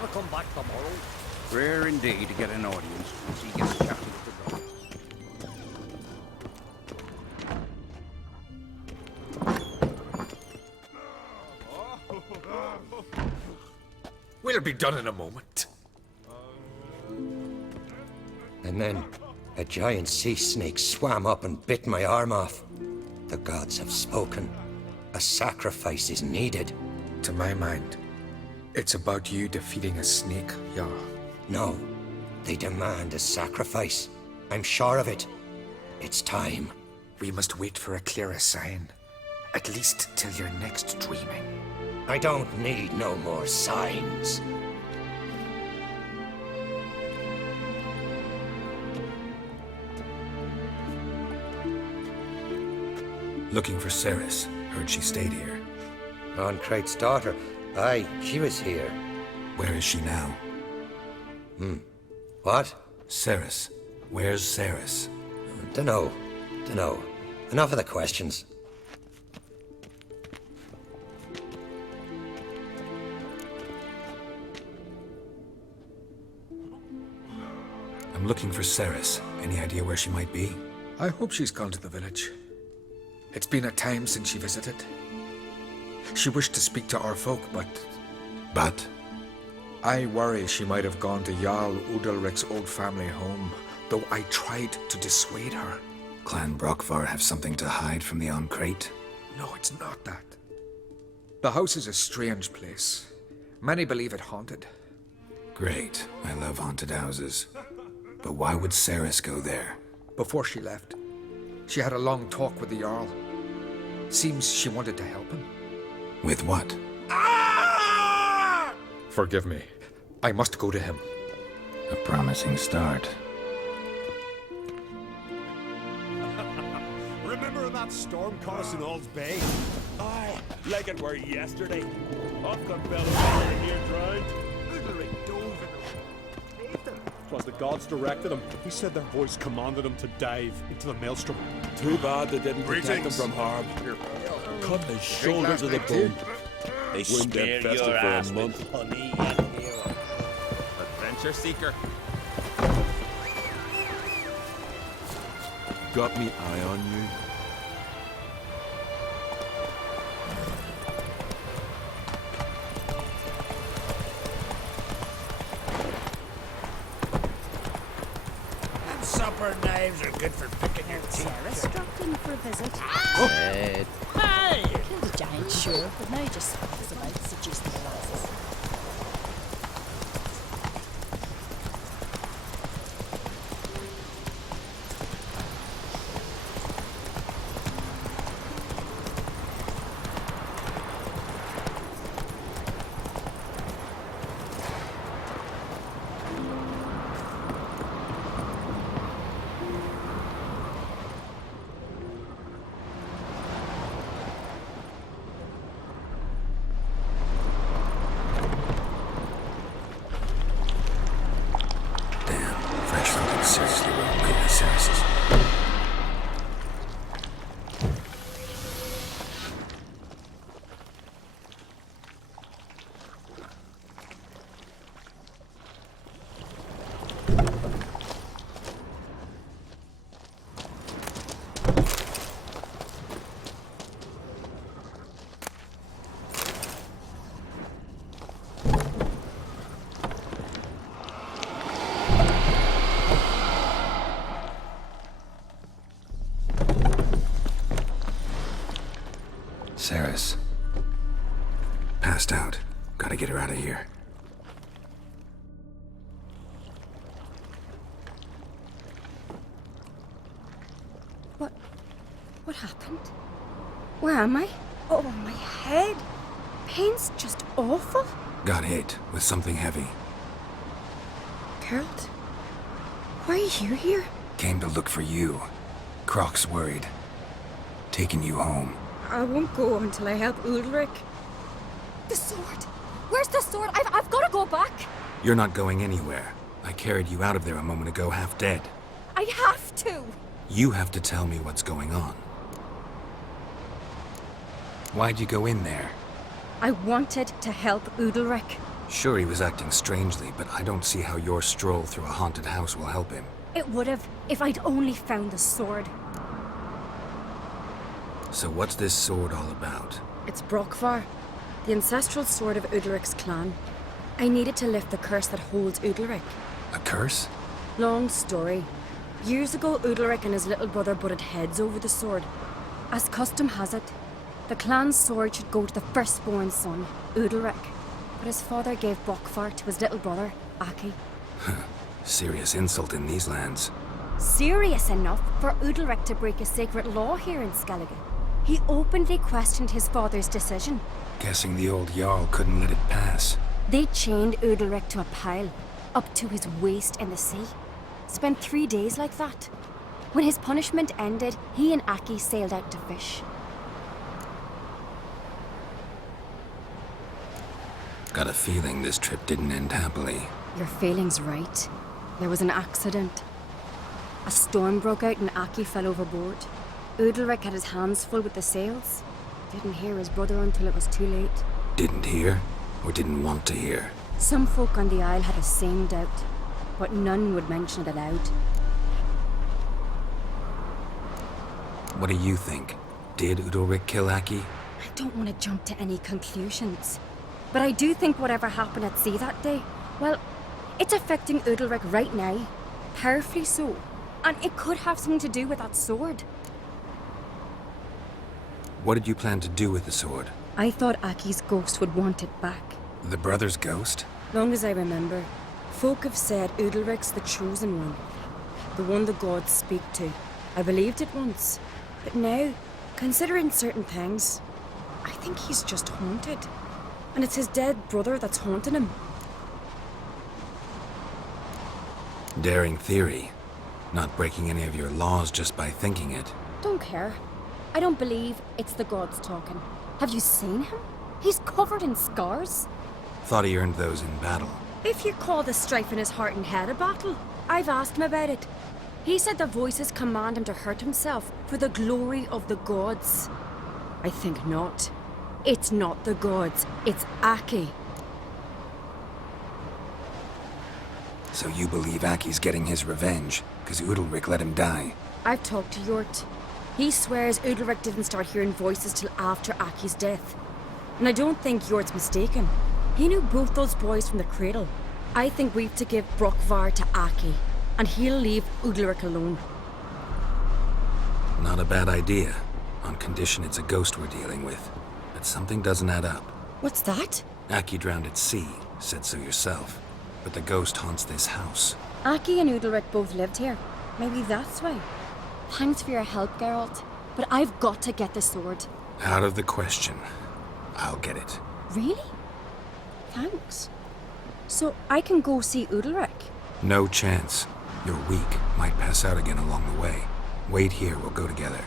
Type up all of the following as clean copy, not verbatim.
gotta come back tomorrow. Rare indeed to get an audience once he gets chatting with the gods. We'll be done in a moment. And then a giant sea snake swam up and bit my arm off. The gods have spoken. A sacrifice is needed. To my mind, it's about you defeating a snake, yeah. No, they demand a sacrifice. I'm sure of it. It's time. We must wait for a clearer sign. At least till your next dreaming. I don't need no more signs. Looking for Ceres. Heard she stayed here. Ancrate's daughter. Aye, she was here. Where is she now? What? Ceres. Where's Ceres? Dunno. Enough of the questions. I'm looking for Ceres. Any idea where she might be? I hope she's gone to the village. It's been a time since she visited. She wished to speak to our folk, but But? I worry she might have gone to Jarl Udalric's old family home, though I tried to dissuade her. Clan Brockvar have something to hide from the Ancrate? No, it's not that. The house is a strange place. Many believe it haunted. Great. I love haunted houses. But why would Ceres go there? Before she left, she had a long talk with the Jarl. Seems she wanted to help him. With what? Forgive me. I must go to him. A promising start. Remember that storm caught us in Ald's Bay? Aye, like it were yesterday. Off the fellow in here drowned. Udalric dove in them. Saved them. 'Twas the gods directed him. He said their voice commanded him to dive into the maelstrom. Too bad they didn't protect him from harm. Cut his shoulder to the bone. They spared your ass for a month. Honey and hero. Adventure seeker. Got me eye on you. Supper knives are good for picking your teeth. Ceres dropped in for a visit. Hey! Killed a giant, sure, but now he just swaps about seducing the lasses. Seriously, well, goodness, Ceres. Ceres. Passed out. Gotta get her out of here. What happened? Where am I? Oh, my head. Pain's just awful. Got hit with something heavy. Geralt, why are you here? Came to look for you. Croc's worried. Taking you home. I won't go until I help Udalric. The sword! Where's the sword? I've got to go back! You're not going anywhere. I carried you out of there a moment ago, half dead. I have to! You have to tell me what's going on. Why'd you go in there? I wanted to help Udalric. Sure, he was acting strangely, but I don't see how your stroll through a haunted house will help him. It would have, if I'd only found the sword. So what's this sword all about? It's Brockvar, the ancestral sword of Udalric's clan. I needed to lift the curse that holds Udalric. A curse? Long story. Years ago, Udalric and his little brother butted heads over the sword. As custom has it, the clan's sword should go to the firstborn son, Udalric. But his father gave Brockvar to his little brother, Aki. Serious insult in these lands. Serious enough for Udalric to break a sacred law here in Skellige. He openly questioned his father's decision. Guessing the old Jarl couldn't let it pass. They chained Udalric to a pile, up to his waist in the sea. Spent 3 days like that. When his punishment ended, he and Aki sailed out to fish. Got a feeling this trip didn't end happily. Your feeling's right. There was an accident. A storm broke out and Aki fell overboard. Udalric had his hands full with the sails. Didn't hear his brother until it was too late. Didn't hear, or didn't want to hear? Some folk on the isle had the same doubt, but none would mention it aloud. What do you think? Did Udalric kill Aki? I don't want to jump to any conclusions. But I do think whatever happened at sea that day, well, it's affecting Udalric right now. Powerfully so. And it could have something to do with that sword. What did you plan to do with the sword? I thought Aki's ghost would want it back. The brother's ghost? Long as I remember, folk have said Udalric's the chosen one. The one the gods speak to. I believed it once. But now, considering certain things, I think he's just haunted. And it's his dead brother that's haunting him. Daring theory. Not breaking any of your laws just by thinking it. Don't care. I don't believe it's the gods talking. Have you seen him? He's covered in scars. Thought he earned those in battle. If you call the strife in his heart and head a battle, I've asked him about it. He said the voices command him to hurt himself for the glory of the gods. I think not. It's not the gods, it's Aki. So you believe Aki's getting his revenge, because Udalric let him die? I've talked to Yort. He swears Udalric didn't start hearing voices till after Aki's death. And I don't think Yort's mistaken. He knew both those boys from the cradle. I think we've to give Brockvar to Aki, and he'll leave Udalric alone. Not a bad idea, on condition it's a ghost we're dealing with. But something doesn't add up. What's that? Aki drowned at sea, said so yourself. But the ghost haunts this house. Aki and Udalric both lived here. Maybe that's why. Thanks for your help, Geralt. But I've got to get the sword. Out of the question. I'll get it. Really? Thanks. So I can go see Udalric? No chance. You're weak. Might pass out again along the way. Wait here, we'll go together.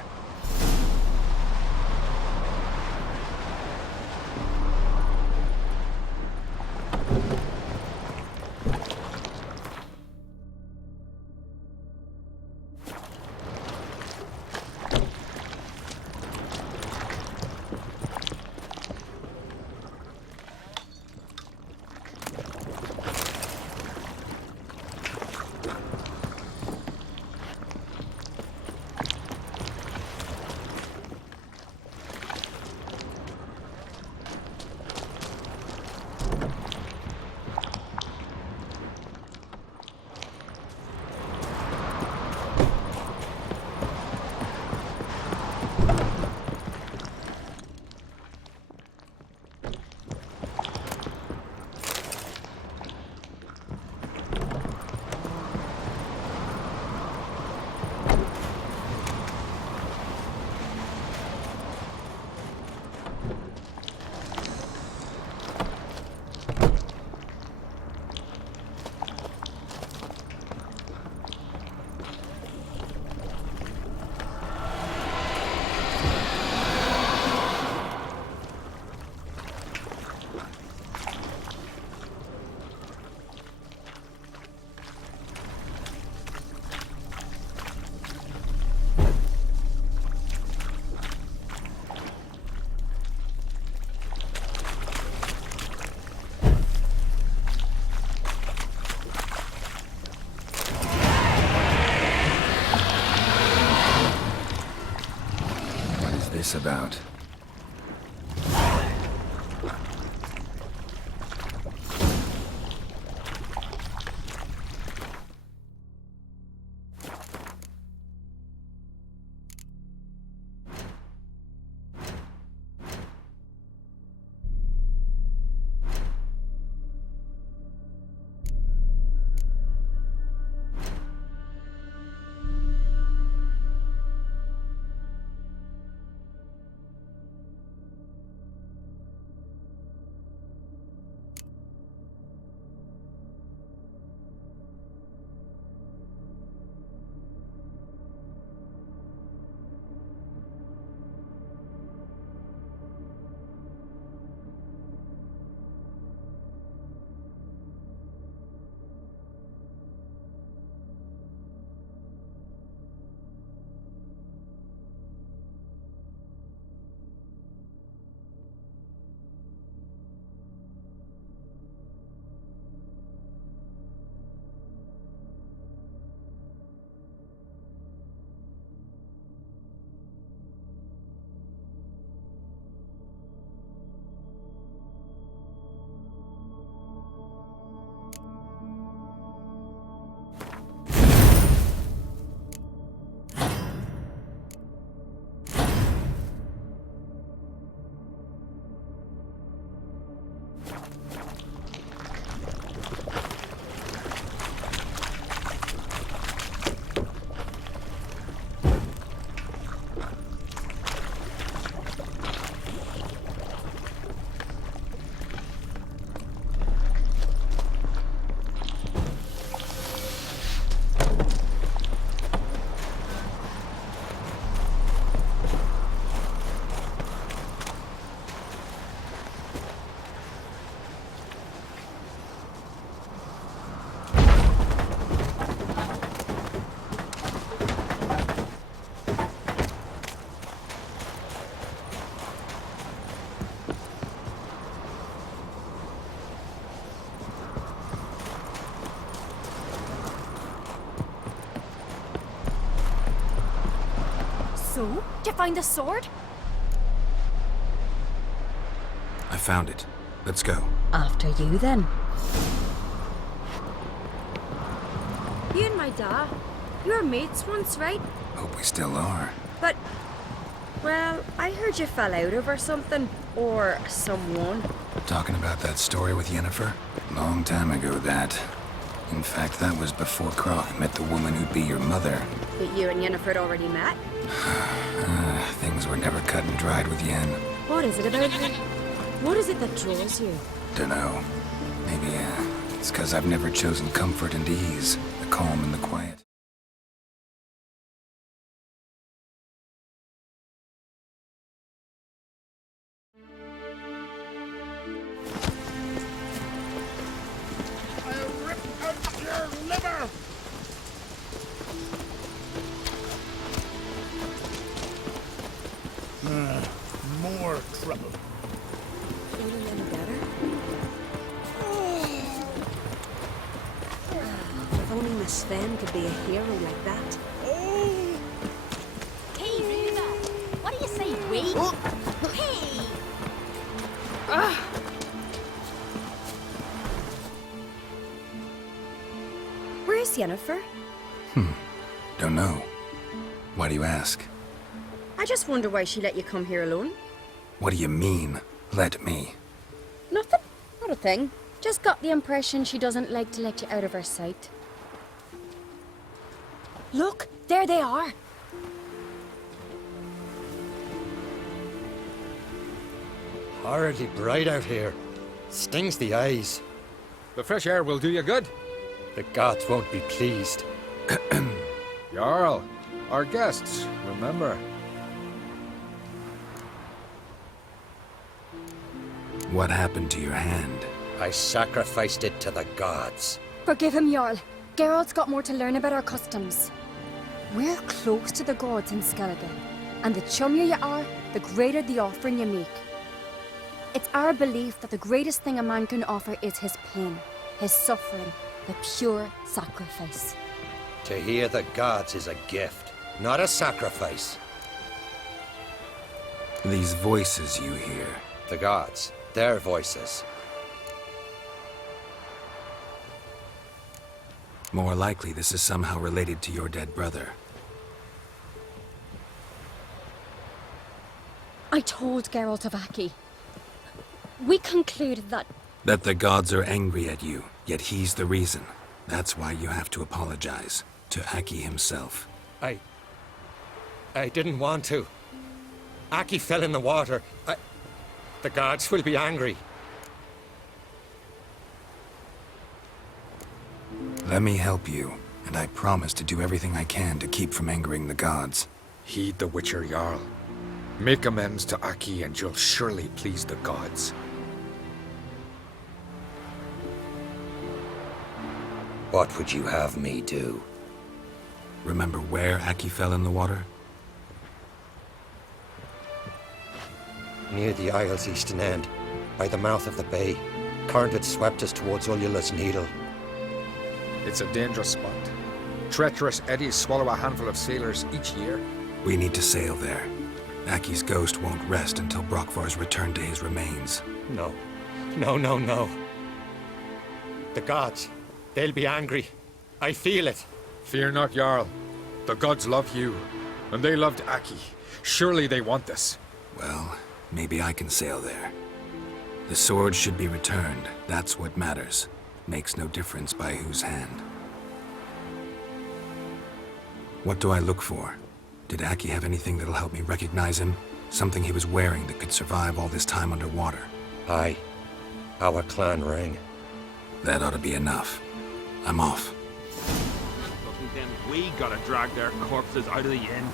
this about? So, did you find the sword? I found it. Let's go. After you, then. You and my dad, you were mates once, right? Hope we still are. But, well, I heard you fell out over something. Or someone. Talking about that story with Yennefer? Long time ago, that. In fact, that was before Croc met the woman who'd be your mother. But you and Yennefer had already met? Things were never cut and dried with Yen. What is it about her? What is it that draws you? Dunno. Maybe, it's 'cause I've never chosen comfort and ease, the calm and the quiet. I'll rip out your liver! More trouble. Feeling any better? If only Miss Sven could be a hero like that. Hey, Ruda! What do you say, wait? Hey! Where's Yennefer? Don't know. Why do you ask? I just wonder why she let you come here alone. What do you mean, let me? Nothing. Not a thing. Just got the impression she doesn't like to let you out of her sight. Look, there they are. Horribly bright out here. Stings the eyes. The fresh air will do you good. The gods won't be pleased. Jarl, our guests, remember. What happened to your hand? I sacrificed it to the gods. Forgive him, Jarl. Geralt's got more to learn about our customs. We're close to the gods in Skellige, and the chummier you are, the greater the offering you make. It's our belief that the greatest thing a man can offer is his pain, his suffering, the pure sacrifice. To hear the gods is a gift, not a sacrifice. These voices you hear. The gods, their voices. More likely, this is somehow related to your dead brother. I told Geralt of Aki. We concluded that... That the gods are angry at you, yet he's the reason. That's why you have to apologize. To Aki himself. I didn't want to. Aki fell in the water. The gods will be angry. Let me help you, and I promise to do everything I can to keep from angering the gods. Heed the Witcher Jarl. Make amends to Aki and you'll surely please the gods. What would you have me do? Remember where Aki fell in the water? Near the Isle's eastern end, by the mouth of the bay. Current had swept us towards Ullula's Needle. It's a dangerous spot. Treacherous eddies swallow a handful of sailors each year. We need to sail there. Aki's ghost won't rest until Brokvar's returned to his remains. No. No. The gods, they'll be angry. I feel it. Fear not, Jarl. The gods love you, and they loved Aki. Surely they want this. Well, maybe I can sail there. The sword should be returned. That's what matters. Makes no difference by whose hand. What do I look for? Did Aki have anything that'll help me recognize him? Something he was wearing that could survive all this time underwater? Aye. Our clan ring. That ought to be enough. I'm off. Fucking then we gotta drag their corpses out of the inn.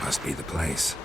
Must be the place.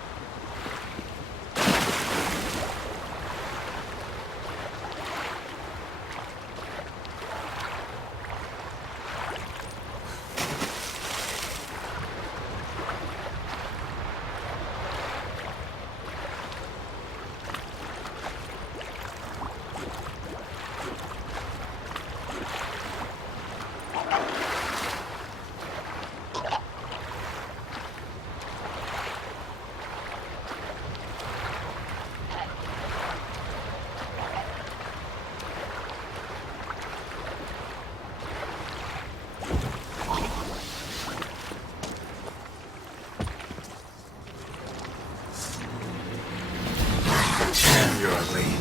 You're lead.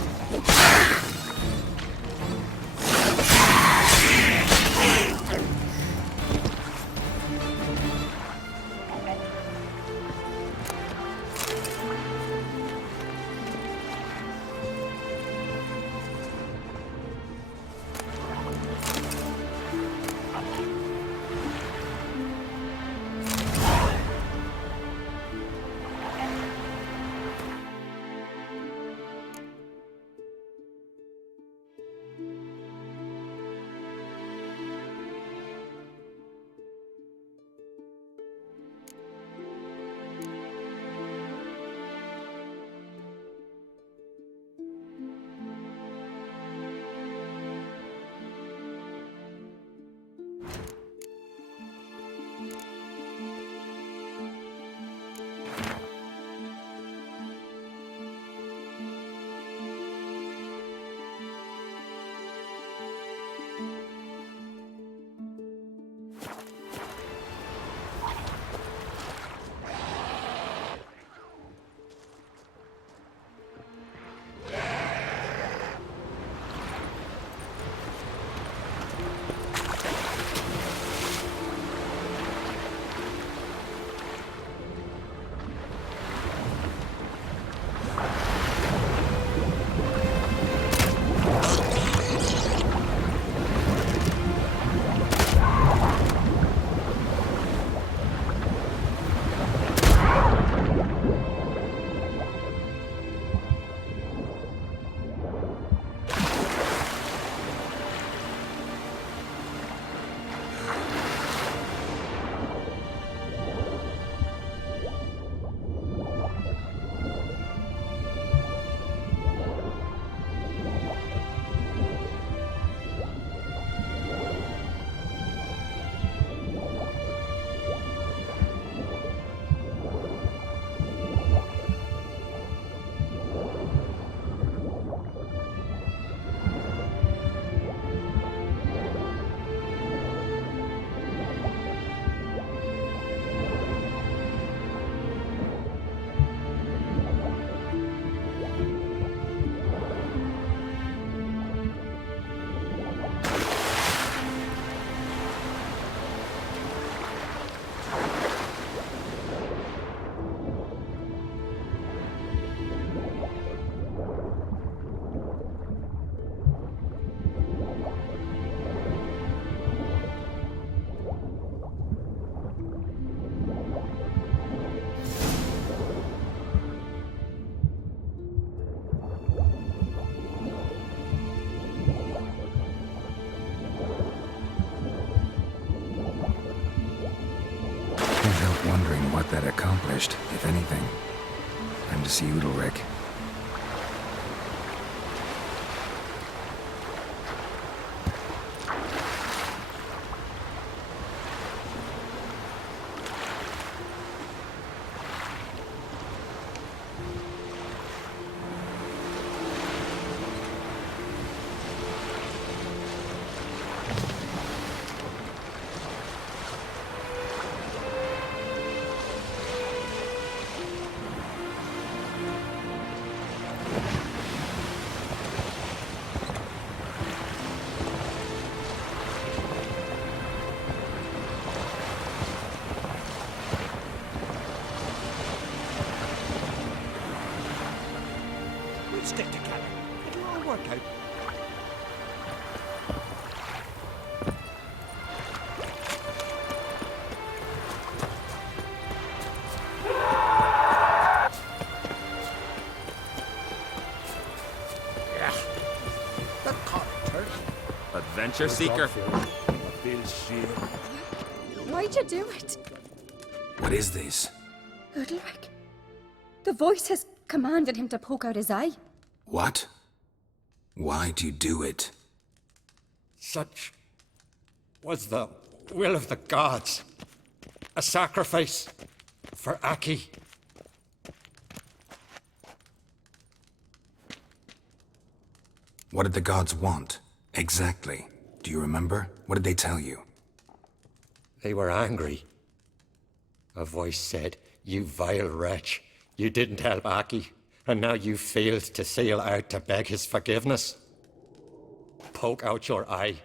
Wondering what that accomplished, if anything. Time to see Udalric. Stick together. It'll all work out. Adventure seeker. I feel shame. Why'd you do it? What is this? Udalric. The voice has commanded him to poke out his eye. What? Why'd you do it? Such was the will of the gods. A sacrifice for Aki. What did the gods want? Exactly. Do you remember? What did they tell you? They were angry. A voice said, "You vile wretch, you didn't help Aki, and now you failed to sail out to beg his forgiveness. Poke out your eye,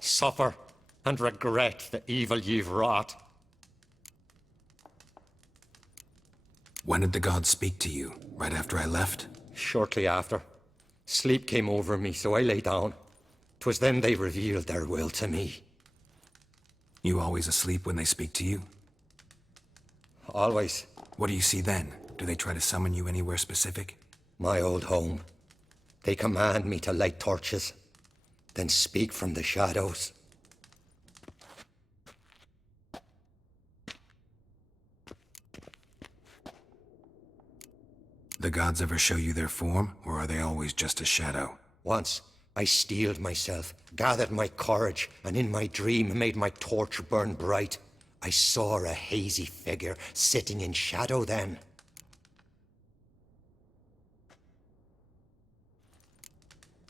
suffer, and regret the evil you've wrought." When did the gods speak to you? Right after I left? Shortly after, sleep came over me, so I lay down. 'Twas then they revealed their will to me. You always asleep when they speak to you? Always. What do you see then? Do they try to summon you anywhere specific? My old home. They command me to light torches, then speak from the shadows. The gods ever show you their form, or are they always just a shadow? Once, I steeled myself, gathered my courage, and in my dream made my torch burn bright. I saw a hazy figure sitting in shadow then.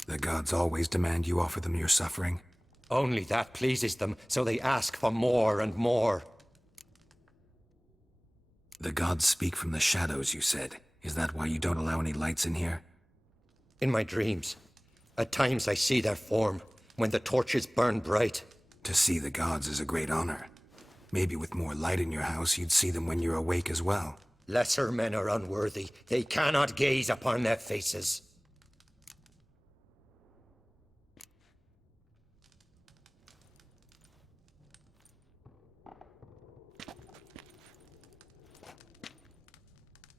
The gods always demand you offer them your suffering? Only that pleases them, so they ask for more and more. The gods speak from the shadows, you said. Is that why you don't allow any lights in here? In my dreams, at times I see their form, when the torches burn bright. To see the gods is a great honor. Maybe with more light in your house, you'd see them when you're awake as well. Lesser men are unworthy. They cannot gaze upon their faces.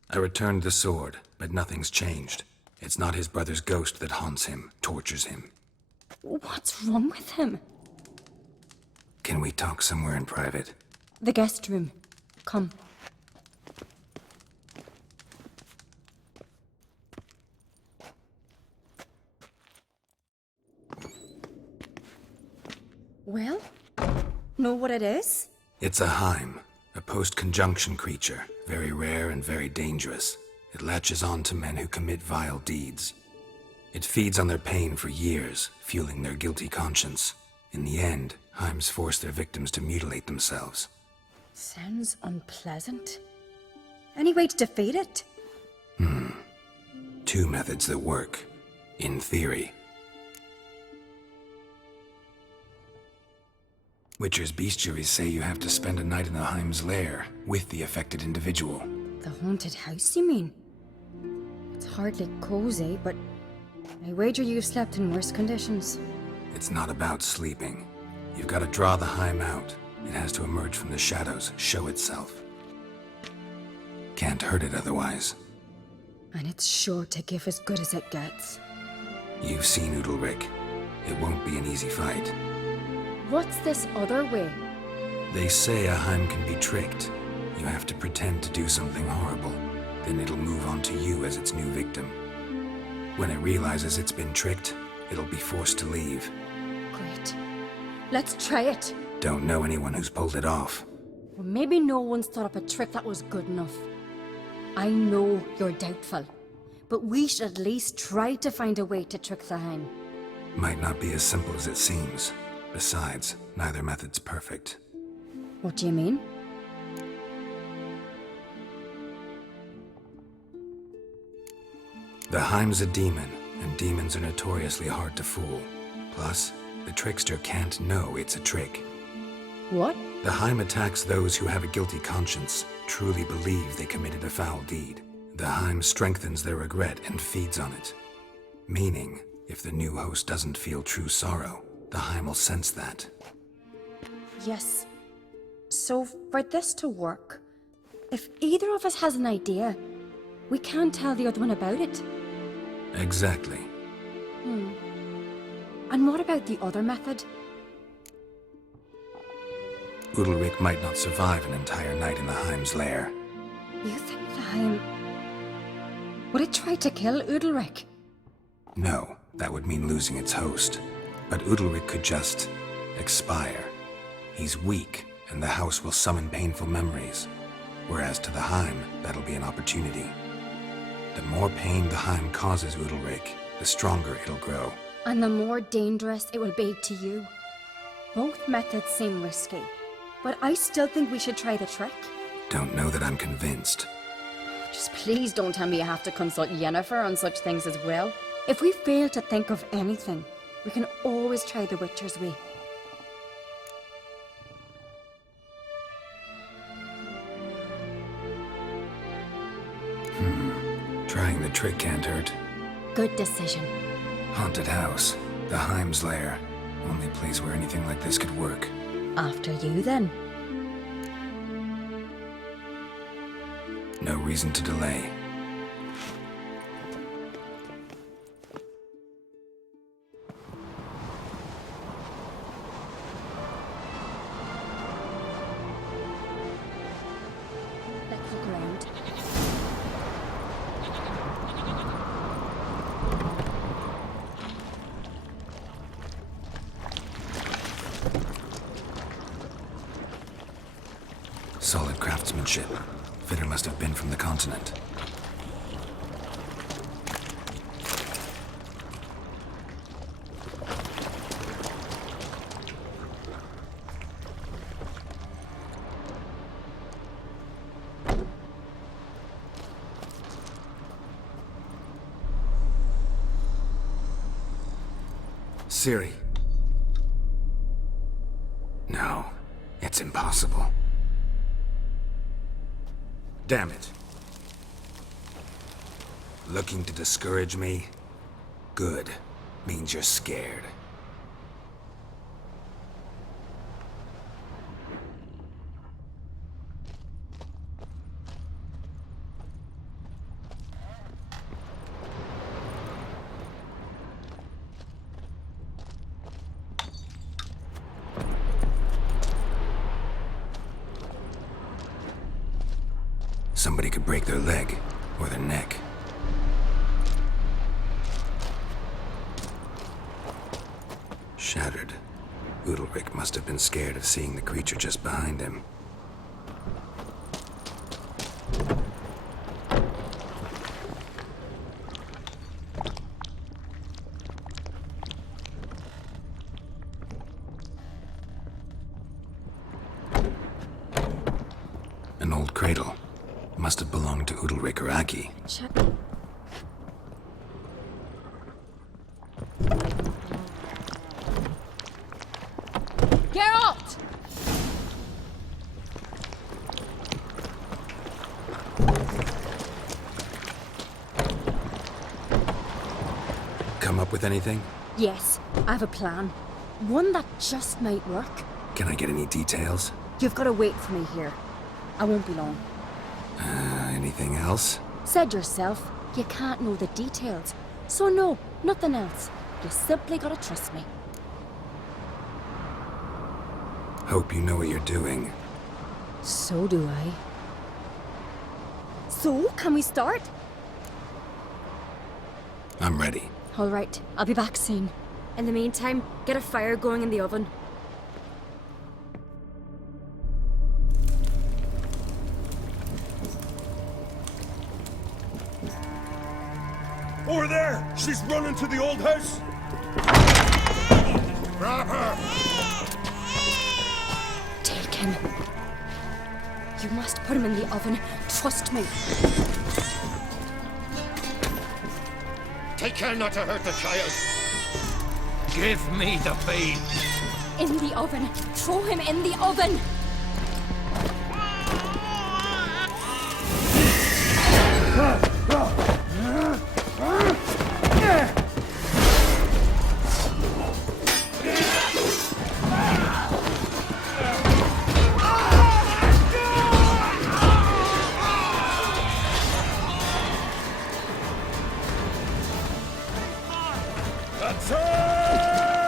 I returned the sword, but nothing's changed. It's not his brother's ghost that haunts him, tortures him. What's wrong with him? Can we talk somewhere in private? The guest room. Come. Well, know what it is? It's a Heim, a post-conjunction creature, very rare and very dangerous. It latches on to men who commit vile deeds. It feeds on their pain for years, fueling their guilty conscience. In the end, Heims force their victims to mutilate themselves. Sounds unpleasant. Any way to defeat it? Two methods that work, in theory. Witcher's bestiaries say you have to spend a night in the Heim's lair with the affected individual. The haunted house, you mean? It's hardly cozy, but I wager you've slept in worse conditions. It's not about sleeping. You've got to draw the Heim out. It has to emerge from the shadows, show itself. Can't hurt it otherwise. And it's sure to give as good as it gets. You've seen Udalric. It won't be an easy fight. What's this other way? They say a Heim can be tricked. You have to pretend to do something horrible. Then it'll move on to you as its new victim. When it realizes it's been tricked, it'll be forced to leave. Great. Let's try it. Don't know anyone who's pulled it off. Well, maybe no one's thought up a trick that was good enough. I know you're doubtful, but we should at least try to find a way to trick the Heim. Might not be as simple as it seems. Besides, neither method's perfect. What do you mean? The Heim's a demon, and demons are notoriously hard to fool. Plus, the trickster can't know it's a trick. What? The Heim attacks those who have a guilty conscience, truly believe they committed a foul deed. The Heim strengthens their regret and feeds on it. Meaning, if the new host doesn't feel true sorrow, the Heim will sense that. Yes. So, for this to work, if either of us has an idea, we can't tell the other one about it. Exactly. And what about the other method? Udalric might not survive an entire night in the Heim's lair. You think the Heim... Would it try to kill Udalric? No, that would mean losing its host. But Udalric could just expire. He's weak, and the house will summon painful memories. Whereas to the Heim, that'll be an opportunity. The more pain the Heim causes Udalric, the stronger it'll grow. And the more dangerous it will be to you. Both methods seem risky, but I still think we should try the trick. Don't know that I'm convinced. Just please don't tell me you have to consult Yennefer on such things as well. If we fail to think of anything, we can always try the Witcher's way. Trying the trick can't hurt. Good decision. Haunted house, the Heim's lair. Only place where anything like this could work. After you, then. No reason to delay. Let's look around. Solid craftsmanship. Fitter must have been from the continent. Ciri. No, it's impossible. Damn it. Looking to discourage me? Good. Means you're scared. Somebody could break their leg, or their neck. Shattered. Udalric must have been scared of seeing the creature just behind him. An old cradle. Must have belonged to Udalric or Aki. Geralt! Come up with anything? Yes, I have a plan. One that just might work. Can I get any details? You've got to wait for me here. I won't be long. Anything else? Said yourself, you can't know the details. So no, nothing else. You simply gotta trust me. Hope you know what you're doing. So do I. So, can we start? I'm ready. All right, I'll be back soon. In the meantime, get a fire going in the oven. Over there! She's running to the old house! Grab her! Take him. You must put him in the oven. Trust me. Take care not to hurt the child. Give me the bean. In the oven. Throw him in the oven. Attack!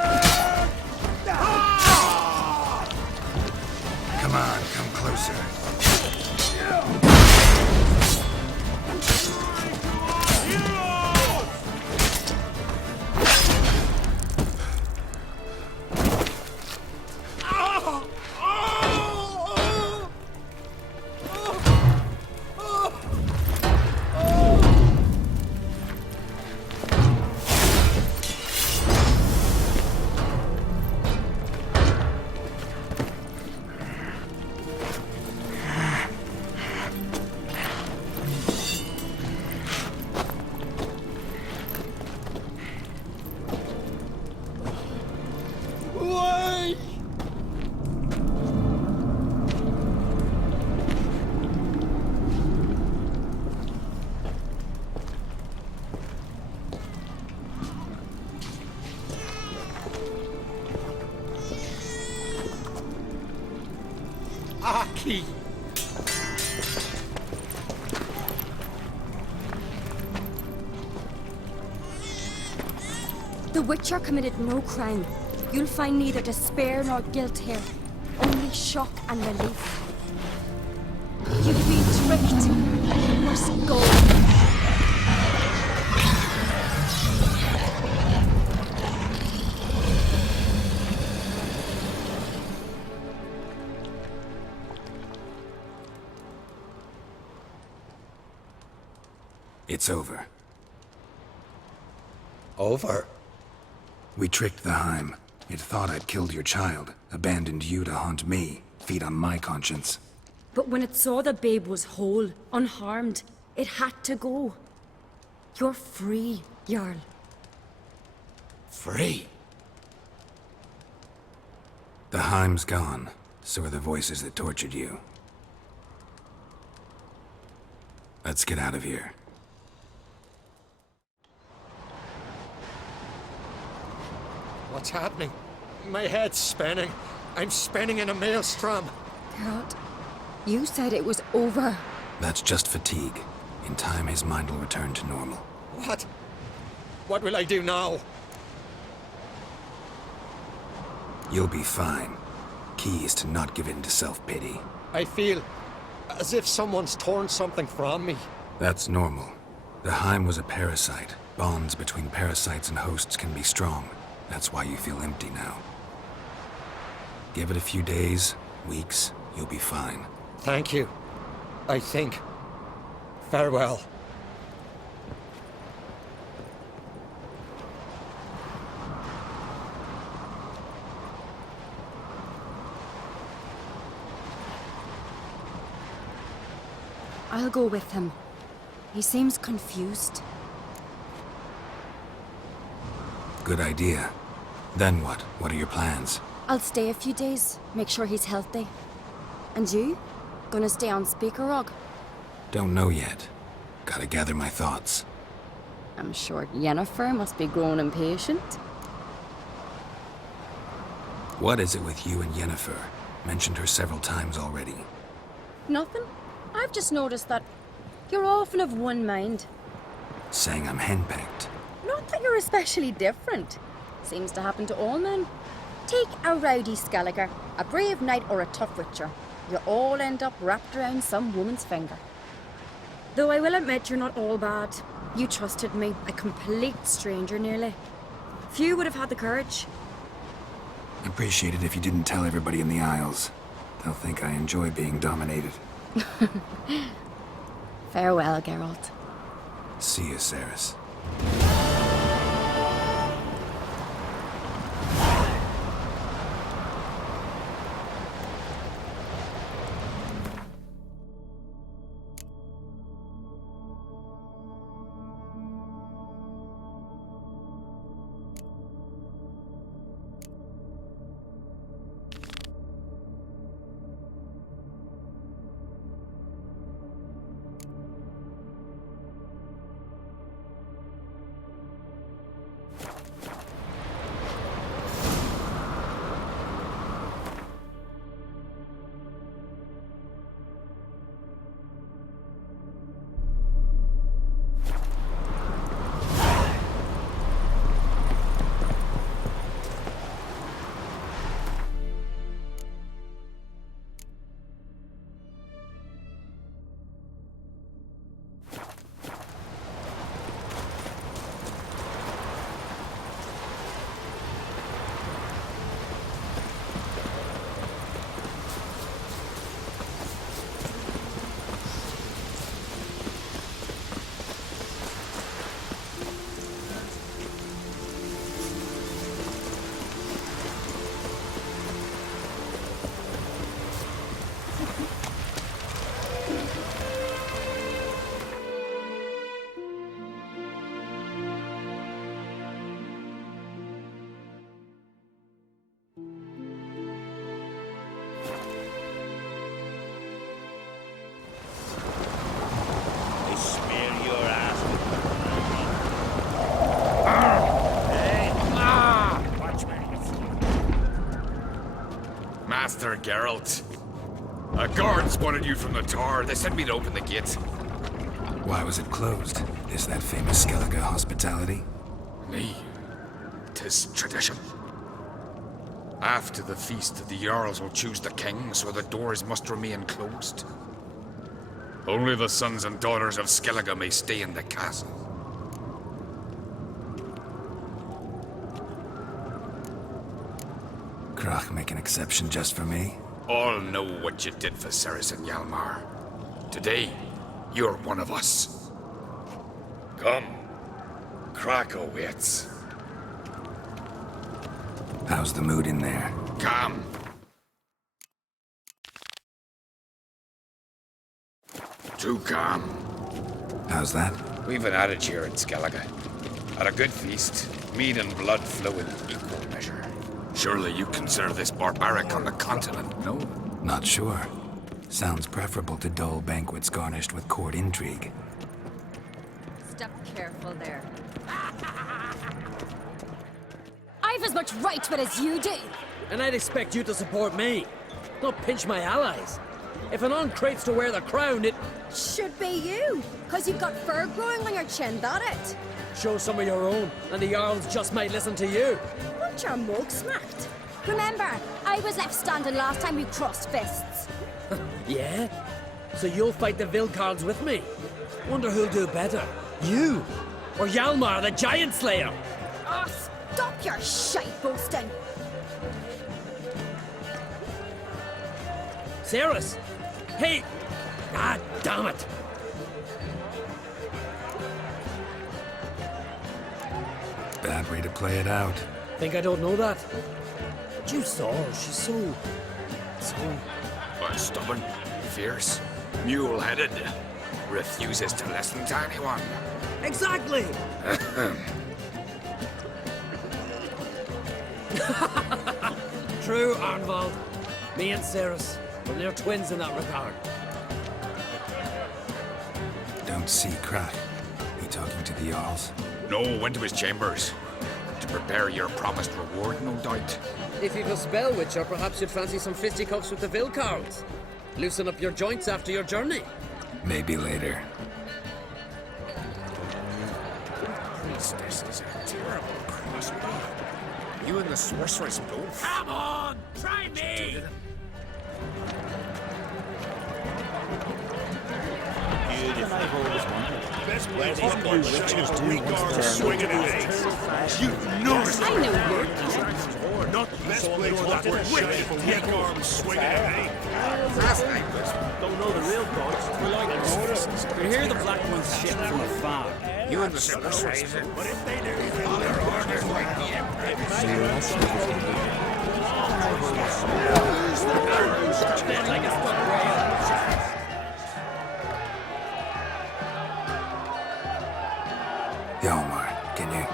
The Witcher committed no crime. You'll find neither despair nor guilt here. Only shock and relief. You've been tricked. You must go. It's over. Over? We tricked the Heim. It thought I'd killed your child, abandoned you to haunt me, feed on my conscience. But when it saw the babe was whole, unharmed, it had to go. You're free, Jarl. Free? The Heim's gone, so are the voices that tortured you. Let's get out of here. What's happening? My head's spinning. I'm spinning in a maelstrom. Geralt, you said it was over. That's just fatigue. In time, his mind will return to normal. What? What will I do now? You'll be fine. Key is to not give in to self-pity. I feel as if someone's torn something from me. That's normal. The Heim was a parasite. Bonds between parasites and hosts can be strong. That's why you feel empty now. Give it a few days, weeks, you'll be fine. Thank you. I think. Farewell. I'll go with him. He seems confused. Good idea. Then what? What are your plans? I'll stay a few days, make sure he's healthy. And you? Gonna stay on Speaker Rock? Don't know yet. Gotta gather my thoughts. I'm sure Yennefer must be growing impatient. What is it with you and Yennefer? Mentioned her several times already. Nothing. I've just noticed that you're often of one mind. Saying I'm henpecked. Not that you're especially different. Seems to happen to all men. Take a rowdy Skelliger, a brave knight or a tough witcher. You all end up wrapped around some woman's finger. Though I will admit you're not all bad. You trusted me, a complete stranger nearly. Few would have had the courage. Appreciate it if you didn't tell everybody in the Isles. They'll think I enjoy being dominated. Farewell, Geralt. See you, Ceres. Master Geralt. A guard spotted you from the tower. They sent me to open the gate. Why was it closed? Is that famous Skellige hospitality? Me? is tradition. After the feast, the Jarls will choose the king, so the doors must remain closed. Only the sons and daughters of Skellige may stay in the castle. Krach make an exception just for me? All know what you did for Ceres and Hjalmar. Today, you're one of us. Come. Krach waits. How's the mood in there? Calm. Too calm. How's that? We've an adage here in Skellige. At a good feast, mead and blood flow in equal measure. Surely you consider this barbaric on the continent, no? Not sure. Sounds preferable to dull banquets garnished with court intrigue. Step careful there. I've as much right to it as you do. And I'd expect you to support me, not pinch my allies. If an crates to wear the crown, it Should be you, because you've got fur growing on your chin, that it? shows some of your own, and the Jarls just might listen to you. Want your mug smacked? Remember, I was left standing last time we crossed fists. Yeah? So you'll fight the Vilcards with me? Wonder who'll do better, you or Hjalmar the Giant Slayer? Oh, stop your shite boasting. Ceres? Hey! Ah, damn it! Bad way to play it out. Think I don't know that? But you saw her, she's so... Stubborn, fierce, mule-headed. Refuses to listen to anyone. Exactly! True, Arnvald. Me and Ceres, well, they're twins in that regard. Don't see Krach. He talking to the Jarls? No, went to his chambers. To prepare your promised reward, no doubt. If you've a spell witcher, perhaps you'd fancy some fisticuffs with the Vilcards. Loosen up your joints after your journey. Maybe later. Priestess is a terrible crossway. You and the sorceress both. Come on, try me! Best place is going to witches do swinging an axe. You know it. I know you're Not the best place that were wicked. Yet arms swinging an axe. Don't know the real gods. We're like we hear the Black One's ship from afar. You and the sorceress. But if they do, Their orders like the Like a stuck rail. Hjalmar, can you...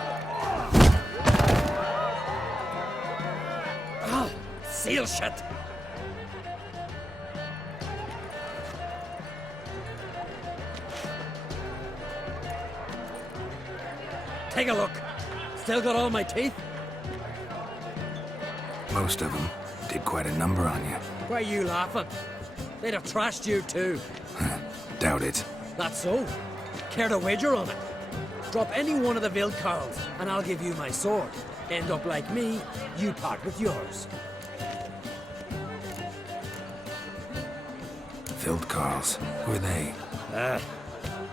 Ah, seal shut. Take a look. Still got all my teeth? Most of them did quite a number on you. Why are you laughing? They'd have trashed you too. Doubt it. That's so. Care to wager on it? Drop any one of the Vilcarls, and I'll give you my sword. End up like me, you part with yours. Vilcarls. Who are they?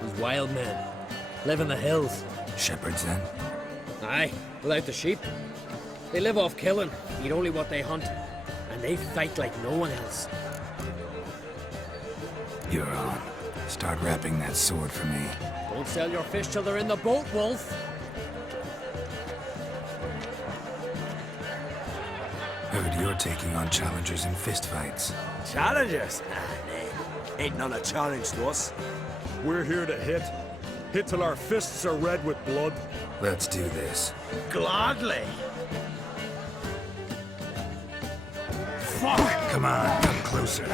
These wild men. Live in the hills. Shepherds, then? Aye, without the sheep. They live off killing, eat only what they hunt, and they fight like no one else. You're on. Start wrapping that sword for me. Don't sell your fish till they're in the boat, Wolf. Heard you're taking on challengers in fistfights. Challengers? Ain't none a challenge to us. we're here to hit. Hit till our fists are red with blood. Let's do this. Gladly. Come on, come closer.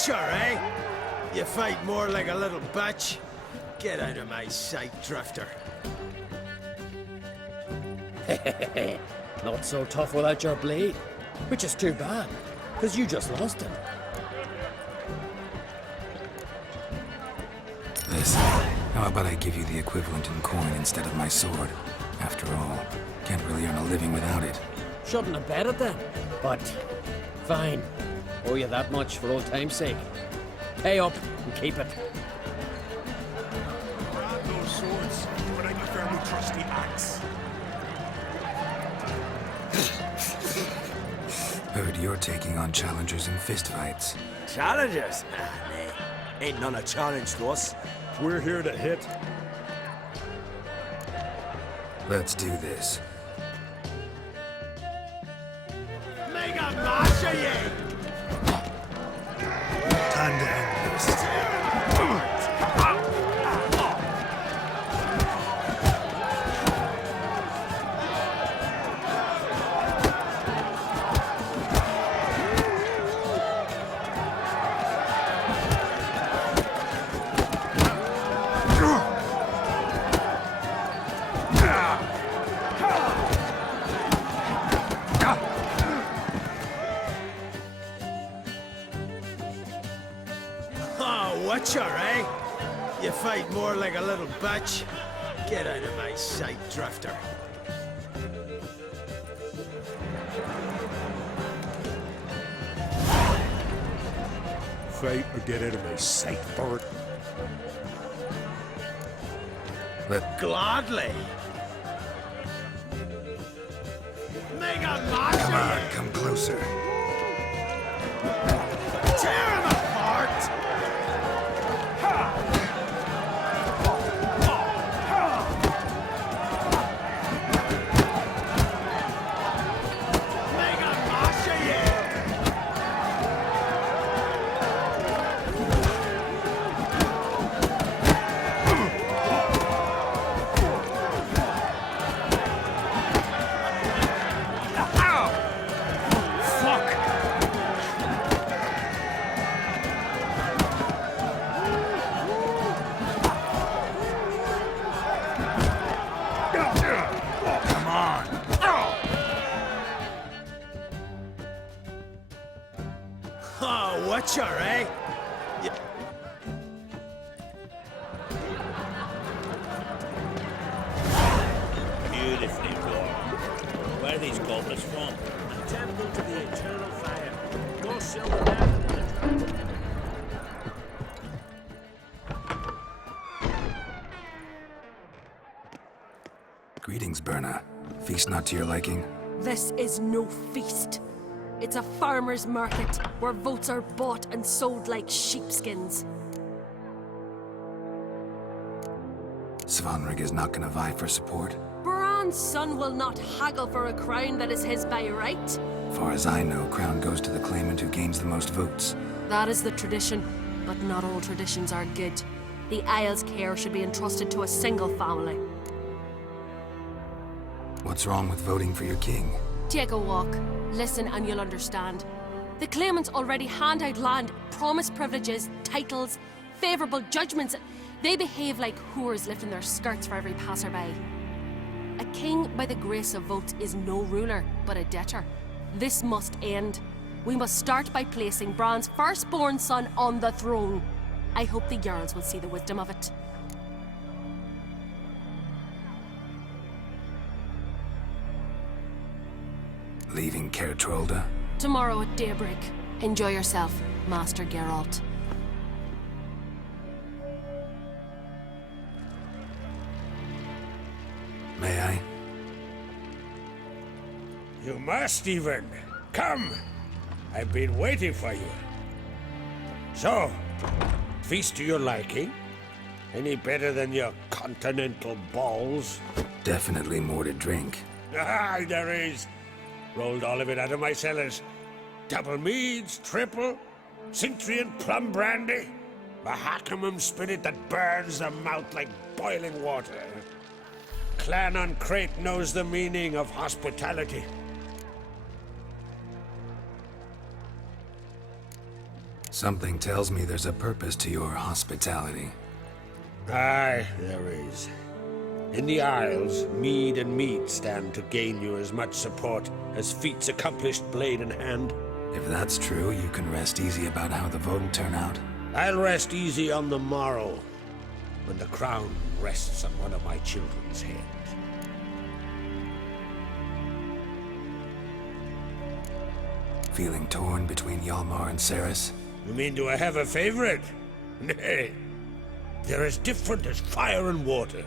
watcher, eh? You fight more like a little bitch. Get out of my sight, Drifter. Not so tough without your blade. Which is too bad, because you just lost it. Listen, how about I give you the equivalent in coin instead of my sword? After all, can't really earn a living without it. Shouldn't have bet it then. But, fine. Owe you that much for old time's sake. Pay up and keep it. Grab those swords, but I prefer my trusty axe. Heard you're taking on challengers in fistfights. Challengers? Nah, nay. Ain't none a challenge to us. We're here to hit. Let's do this. Mega Masha ye! Time to end this. Oh, watcher, eh? You fight more like a little bitch. Get out of my sight, Drifter. Fight or get out of my sight, bird. Gladly. Mega Come Masha on, come closer. Tear him apart! Mega Masha ye! Come on. Oh, watcher, eh? You... Beautifully wrought. Where are these goblets from? A temple to the eternal fire. No silver there in the dragon. Greetings, Berna. Feast not to your liking? This is no feast. It's a farmer's market where votes are bought and sold like sheepskins. Svanrig is not gonna vie for support? Bran's son will not haggle for a crown that is his by right. Far as I know, crown goes to the claimant who gains the most votes. That is the tradition, but not all traditions are good. The Isle's care should be entrusted to a single family. What's wrong with voting for your king? Take a walk, listen and you'll understand. The claimants already hand out land, promise privileges, titles, favourable judgments. They behave like whores lifting their skirts for every passerby. A king by the grace of votes is no ruler, but a debtor. This must end. We must start by placing Bran's firstborn son on the throne. I hope the Jarls will see the wisdom of it. Leaving Caer Trolda? Tomorrow at daybreak. Enjoy yourself, Master Geralt. May I? You must even. Come! I've been waiting for you. So, feast to your liking? Any better than your continental balls? Definitely more to drink. Ah, there is. Rolled all of it out of my cellars. Double meads, triple, Cintrian plum brandy, Mahakimum spirit that burns the mouth like boiling water. Clan on Crate knows the meaning of hospitality. Something tells me there's a purpose to your hospitality. Aye, there is. In the Isles, mead and meat stand to gain you as much support as feats accomplished blade in hand. If that's true, you can rest easy about how the vote will turn out. I'll rest easy on the morrow, when the crown rests on one of my children's heads. Feeling torn between Hjalmar and Ceres? You mean, do I have a favorite? Nay. They're as different as fire and water.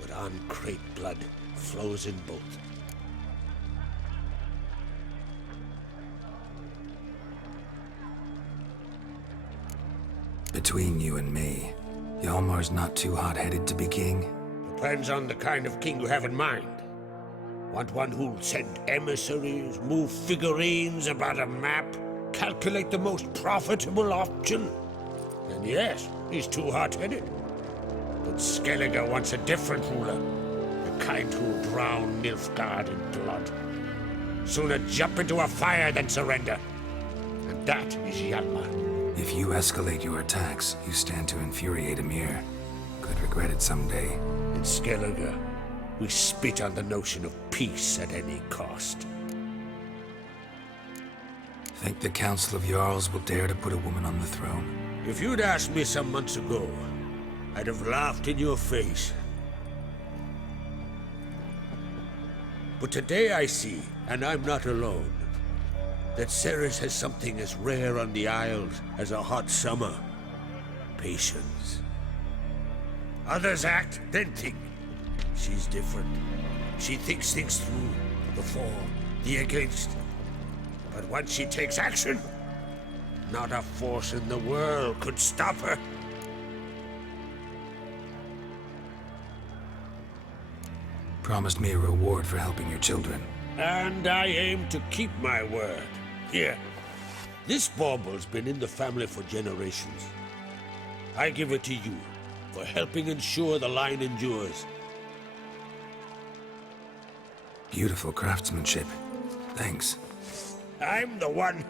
But uncreate blood flows in both. Between you and me, Hjalmar's not too hot-headed to be king? Depends on the kind of king you have in mind. Want one who'll send emissaries, move figurines about a map, calculate the most profitable option? And yes, he's too hot-headed. But Skellige wants a different ruler. The kind who'll drown Nilfgaard in blood. Sooner jump into a fire than surrender. And that is Hjalmar. If you escalate your attacks, you stand to infuriate Emir. Could regret it someday. In Skellige, we spit on the notion of peace at any cost. Think the Council of Jarls will dare to put a woman on the throne? If you'd asked me some months ago, I'd have laughed in your face. But today I see, and I'm not alone, that Ceres has something as rare on the Isles as a hot summer. Patience. Others act, then think. She's different. She thinks things through, the for, the against. But once she takes action, not a force in the world could stop her. Promised me a reward for helping your children. And I aim to keep my word. Here, this bauble's been in the family for generations. I give it to you for helping ensure the line endures. Beautiful craftsmanship. Thanks. I'm the one.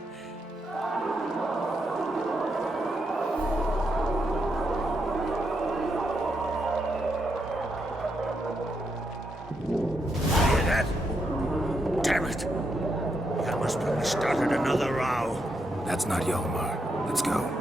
Hear that? Damn it! Hjalmar's probably started another row. That's not Hjalmar. Let's go.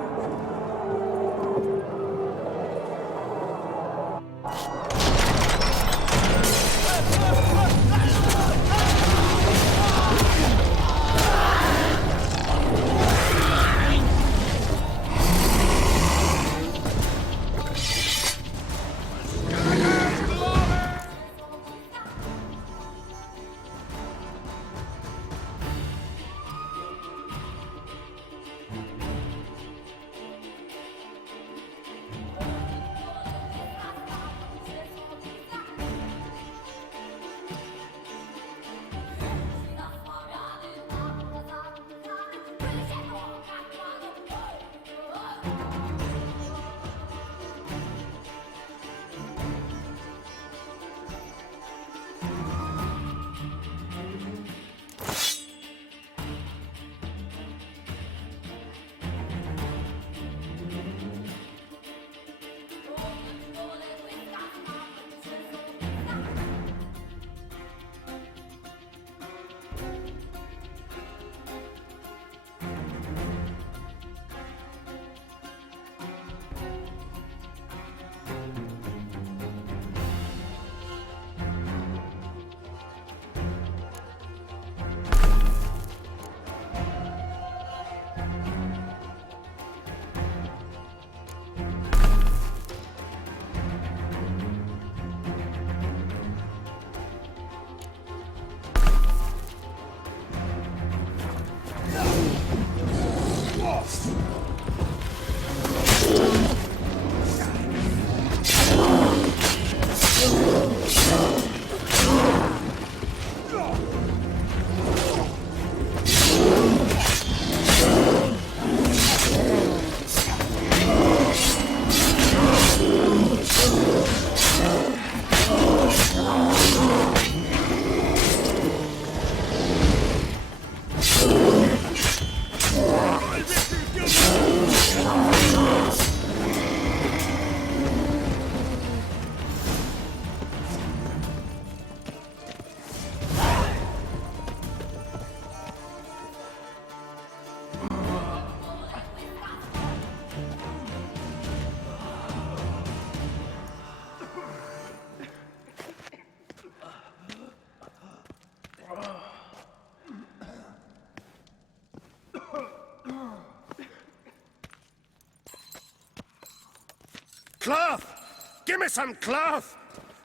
Cloth! Give me some cloth!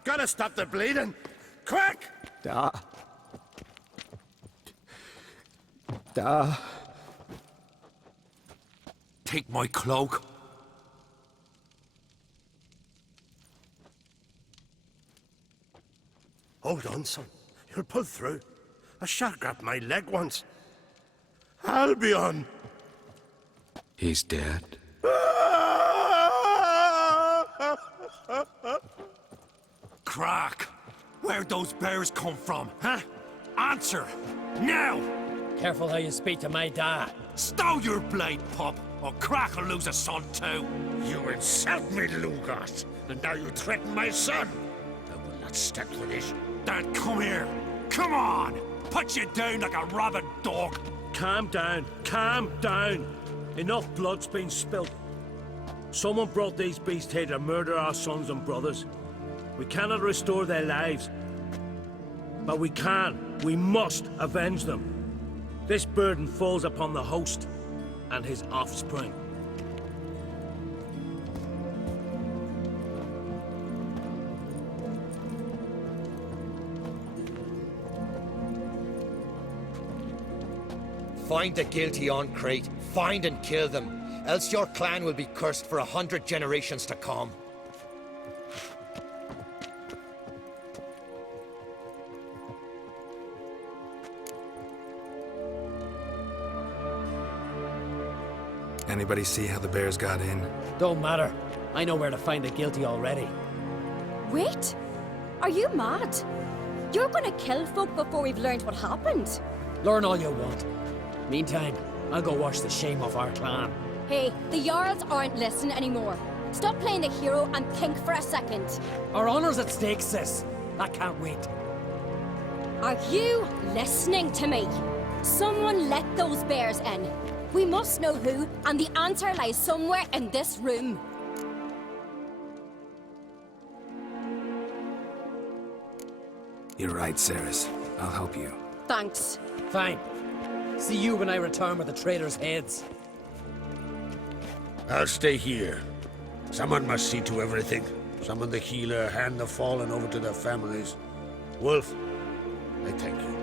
Gotta stop the bleeding! Quick! Da. Da. Take my cloak. Hold on, son. You'll pull through. A shark grabbed my leg once. Albion! He's dead. Crack! Where'd those bears come from, huh? Answer! Now! Careful how you speak to my dad. Stow your blade, pup, or Crack will lose a son too. You insult me, Lugos, and now you threaten my son. I will not stand for this. Dad, come here. Come on! Put you down like a rabid dog. Calm down. Calm down. Enough blood's been spilt. Someone brought these beasts here to murder our sons and brothers. We cannot restore their lives. But we must avenge them. This burden falls upon the host and his offspring. Find the guilty on Crete. Find and kill them. Else your clan will be cursed for 100 generations to come. Anybody see how the bears got in? Don't matter. I know where to find the guilty already. Wait! Are you mad? You're gonna kill folk before we've learned what happened. Learn all you want. Meantime, I'll go wash the shame off our clan. Hey, the Jarls aren't listening anymore. Stop playing the hero and think for a second. Our honor's at stake, sis. I can't wait. Are you listening to me? Someone let those bears in. We must know who, and the answer lies somewhere in this room. You're right, Ceres. I'll help you. Thanks. Fine. See you when I return with the traitors' heads. I'll stay here. Someone must see to everything. Summon the healer, hand the fallen over to their families. Wolf, I thank you.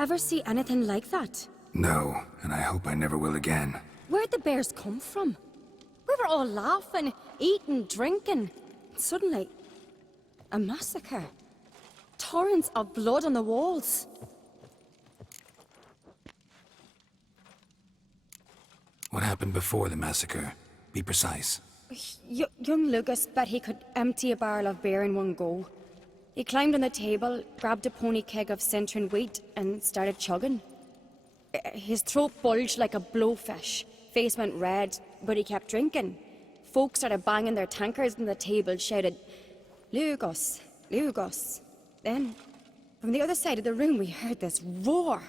Ever see anything like that? No, and I hope I never will again. Where'd the bears come from? We were all laughing, eating, drinking. Suddenly, a massacre. Torrents of blood on the walls. What happened before the massacre? Be precise. Young Lucas bet he could empty a barrel of beer in one go. He climbed on the table, grabbed a pony keg of Centurion wheat, and started chugging. His throat bulged like a blowfish. Face went red, but he kept drinking. Folks started banging their tankards on the table, shouted, "Lugos, Lugos." Then, from the other side of the room, we heard this roar.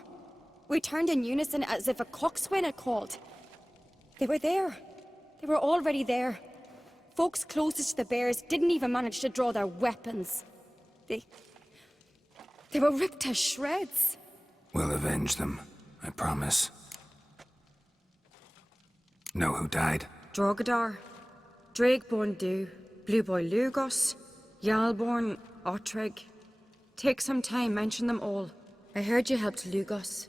We turned in unison as if a coxswain had called. They were there. They were already there. Folks closest to the bears didn't even manage to draw their weapons. They were ripped to shreds. We'll avenge them, I promise. Know who died? Drogadar, Drakeborn Du, Blue Boy Lugos, Yalborn, Ottrig. Take some time, mention them all. I heard you helped Lugos,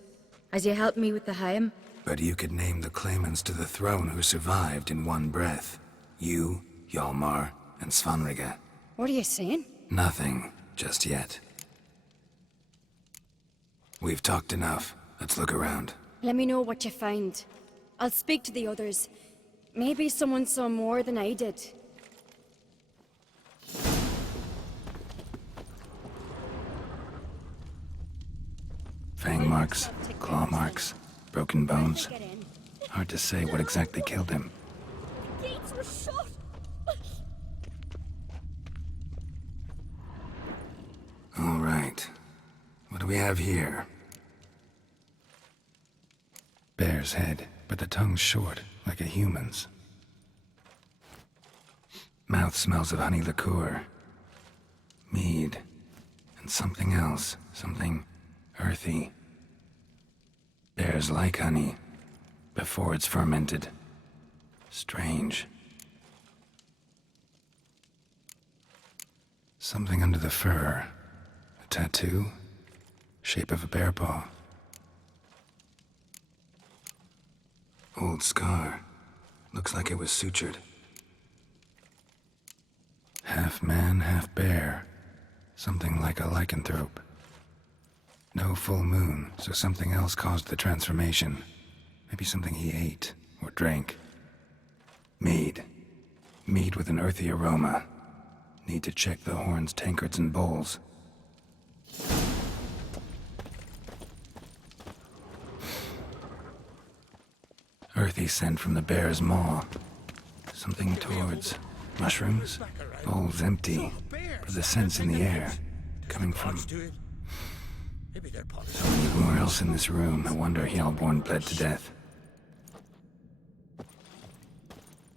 as you helped me with the Haim. But you could name the claimants to the throne who survived in one breath. You, Hjalmar, and Svanrige. What are you saying? Nothing, just yet. We've talked enough. Let's look around. Let me know what you find. I'll speak to the others. Maybe someone saw more than I did. Fang marks, claw marks, broken bones. Hard to say what exactly killed him. The gates were shut! All right. What do we have here? Bear's head, but the tongue's short, like a human's. Mouth smells of honey liqueur. Mead. And something else. Something earthy. Bears like honey. before it's fermented. Strange. Something under the fur. A tattoo? Shape of a bear paw. Old scar. Looks like it was sutured. Half man, half bear. Something like a lycanthrope. No full moon, so something else caused the transformation. Maybe something he ate or drank. Mead. Mead with an earthy aroma. Need to check the horns, tankards, and bowls. Earthy scent from the bear's maw. Something towards mushrooms. Bowls empty, but the scent's in the air. Coming from somewhere else in this room. No wonder Hellborn bled to death.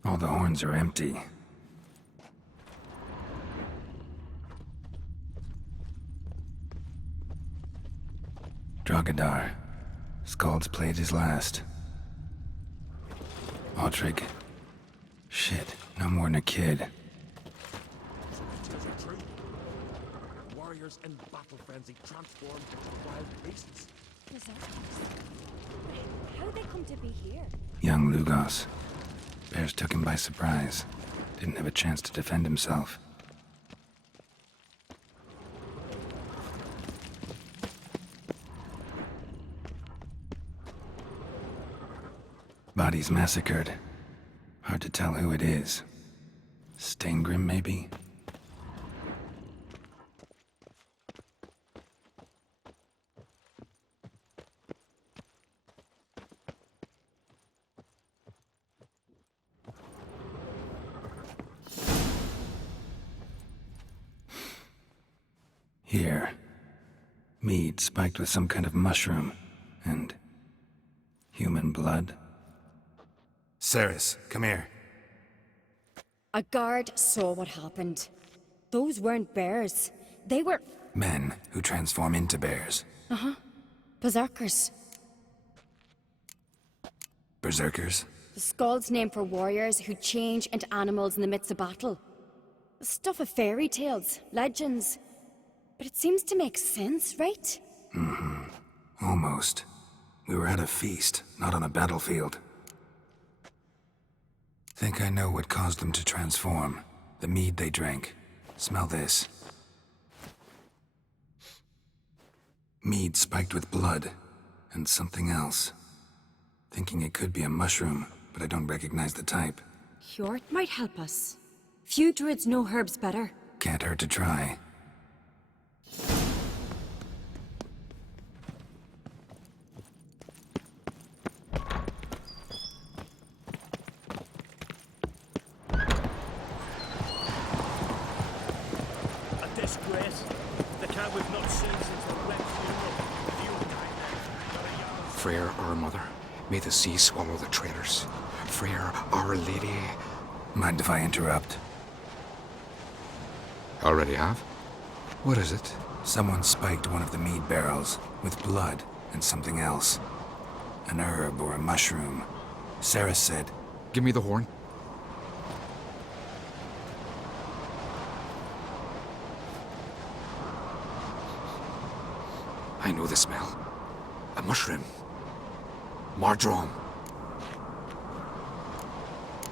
All the horns are empty. Drogadar. Skald's played his last. Autrig. Shit, no more than a kid. Warriors in battle frenzy transformed into wild beasts. How'd they come to be here? Young Lugos. Bears took him by surprise. Didn't have a chance to defend himself. Bodies massacred. Hard to tell who it is. Staingrim, maybe? Here. Mead spiked with some kind of mushroom. And human blood. Ceres, come here. A guard saw what happened. Those weren't bears. They were... Men who transform into bears. berserkers. Berserkers? The Skald's name for warriors who change into animals in the midst of battle. Stuff of fairy tales, legends. But it seems to make sense, right? Almost. We were at a feast, not on a battlefield. Think I know what caused them to transform. The mead they drank. Smell this. Mead spiked with blood. And something else. Thinking it could be a mushroom, but I don't recognize the type. Hjort might help us. Few druids know herbs better. Can't hurt to try. A disgrace. The cat we've not seen since the wreck funeral. Freyr, our mother, may the sea swallow the traitors. Freyr, our lady. Mind if I interrupt? Already have? What is it? Someone spiked one of the mead barrels with blood and something else. An herb or a mushroom. Sarah said, Give me the horn. I know the smell. A mushroom. Mardrome.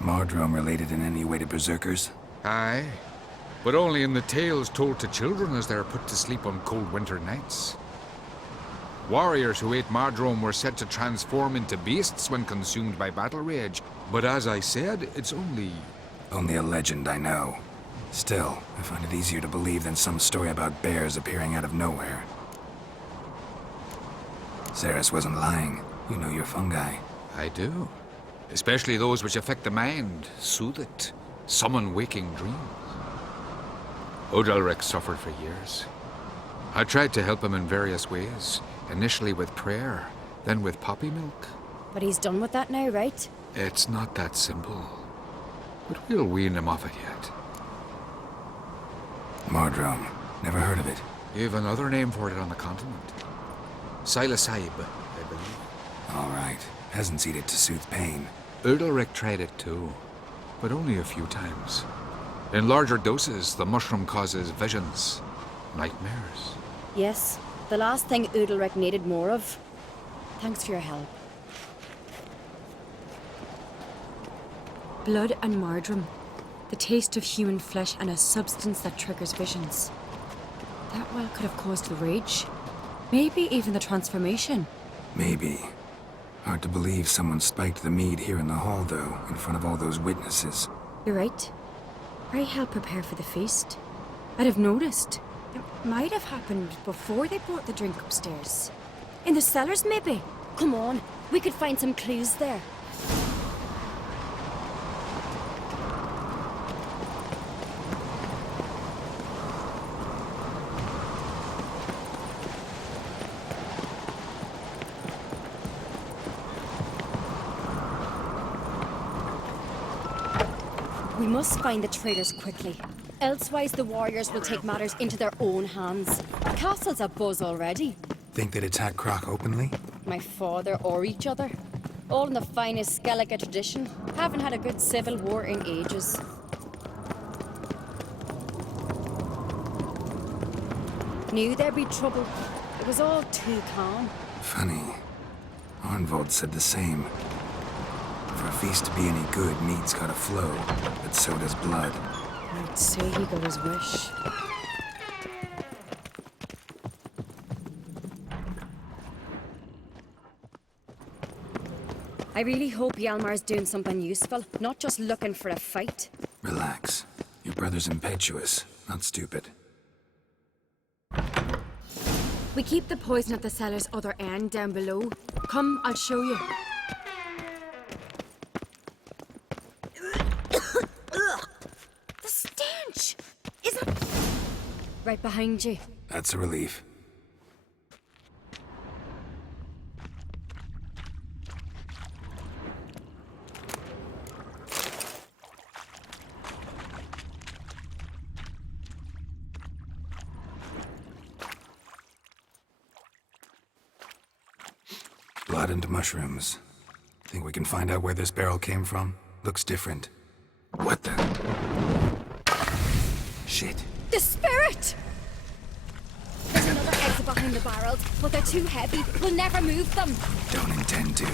Mardrome related in any way to berserkers? Aye, but only in the tales told to children as they're put to sleep on cold winter nights. Warriors who ate Mardrome were said to transform into beasts when consumed by battle rage. But as I said, it's only... Only a legend, I know. Still, I find it easier to believe than some story about bears appearing out of nowhere. Ceres wasn't lying. You know your fungi. I do. Especially those which affect the mind, soothe it, summon waking dreams. Odalric suffered for years. I tried to help him in various ways, initially with prayer, then with poppy milk. But he's done with that now, right? It's not that simple. But we'll wean him off it yet. Mardrome. Never heard of it. You've another name for it on the continent. Silasib, I believe. All right. Peasants eat it to soothe pain. Udalric tried it too, but only a few times. In larger doses, the mushroom causes visions, nightmares. Yes, the last thing Udalric needed more of. Thanks for your help. Blood and marjoram. The taste of human flesh and a substance that triggers visions. That well could have caused the rage. Maybe even the transformation. Maybe. Hard to believe someone spiked the mead here in the hall, though, in front of all those witnesses. You're right. I helped prepare for the feast. I'd have noticed. It might have happened before they brought the drink upstairs. In the cellars, maybe. Come on, we could find some clues there. We must find the traitors quickly. Elsewise, the warriors will take matters into their own hands. The castle's abuzz already. Think they'd attack Croc openly? My father or each other. All in the finest Skellige tradition. Haven't had a good civil war in ages. Knew there'd be trouble. It was all too calm. Funny. Arnvold said the same. For a feast to be any good, mead's gotta flow, but so does blood. I'd say he got his wish. I really hope Hjalmar's doing something useful, not just looking for a fight. Relax. Your brother's impetuous, not stupid. We keep the poison at the cellar's other end down below. Come, I'll show you. The stench! Is that... Right behind you. That's a relief. Blood and mushrooms. Think we can find out where this barrel came from? Looks different. What the? Shit. The spirit! There's another exit behind the barrels, but they're too heavy. We'll never move them. Don't intend to.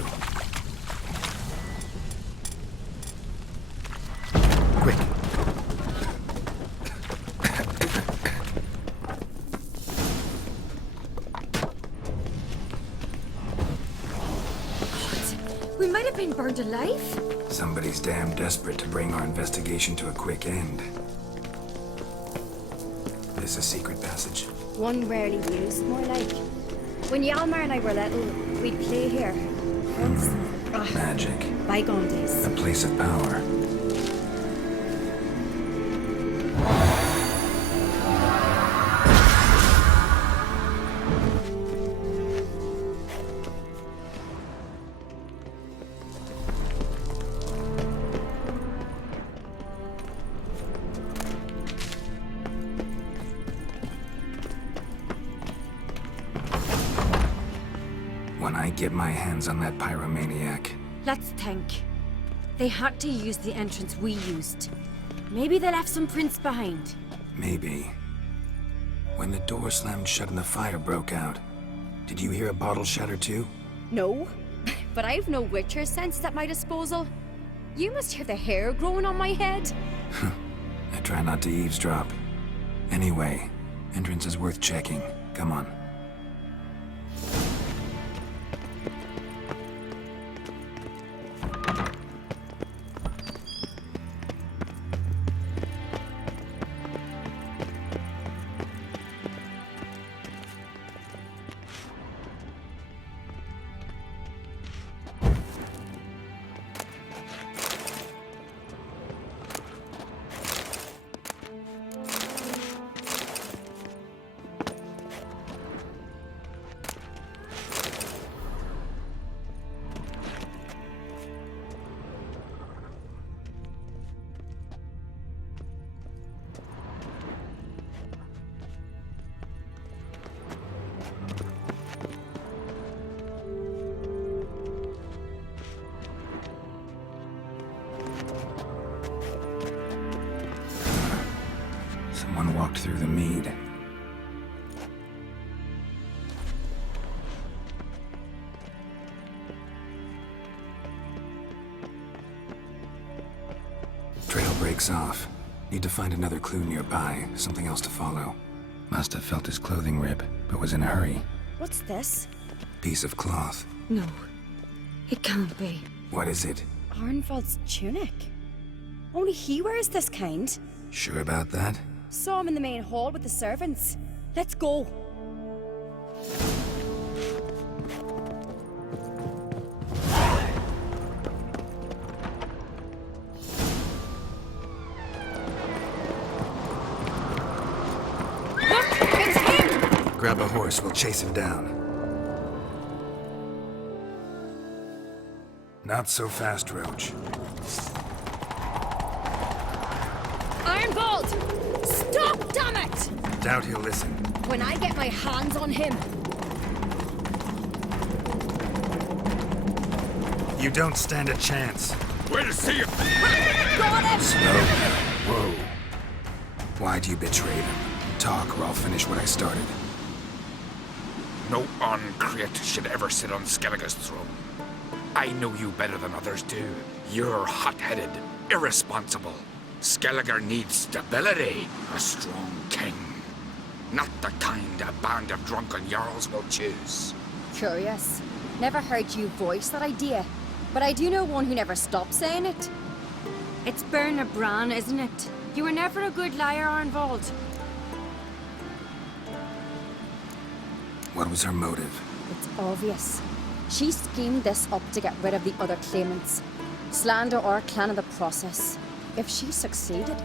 Quick. We might have been burned alive. Somebody's damn desperate to bring our investigation to a quick end. This is a secret passage. One rarely used, more like. When Hjalmar and I were little, we'd play here. Once. Magic. Bygone days. A place of power. When I get my hands on that pyromaniac. Let's think. They had to use the entrance we used. Maybe they left some prints behind. Maybe. When the door slammed shut and the fire broke out, did you hear a bottle shatter too? No, but I've no Witcher senses at my disposal. You must hear the hair growing on my head. I try not to eavesdrop. Anyway, entrance is worth checking. Come on. walked through the mead. Trail breaks off. Need to find another clue nearby, something else to follow. Must have felt his clothing rip, but was in a hurry. What's this? Piece of cloth. No, it can't be. What is it? Arnvald's tunic. Only he wears this kind. Sure about that? Saw him in the main hall with the servants. Let's go. Look, it's him! Grab a horse, we'll chase him down. Not so fast, Roach. Ironbolt! Stop, damn it! Doubt he'll listen. When I get my hands on him. You don't stand a chance. We'll see him. Got him! Slow. Whoa. Why'd you betray them? Talk or I'll finish what I started. No Uncreate should ever sit on Skellige's throne. I know you better than others do. You're hot-headed, irresponsible. Skellige needs stability, a strong king. Not the kind a band of drunken jarls will choose. Curious. Never heard you voice that idea, but I do know one who never stops saying it. It's Berna Bran, isn't it? You were never a good liar, Arnvald. What was her motive? It's obvious. She schemed this up to get rid of the other claimants. Slander our clan in the process. If she succeeded,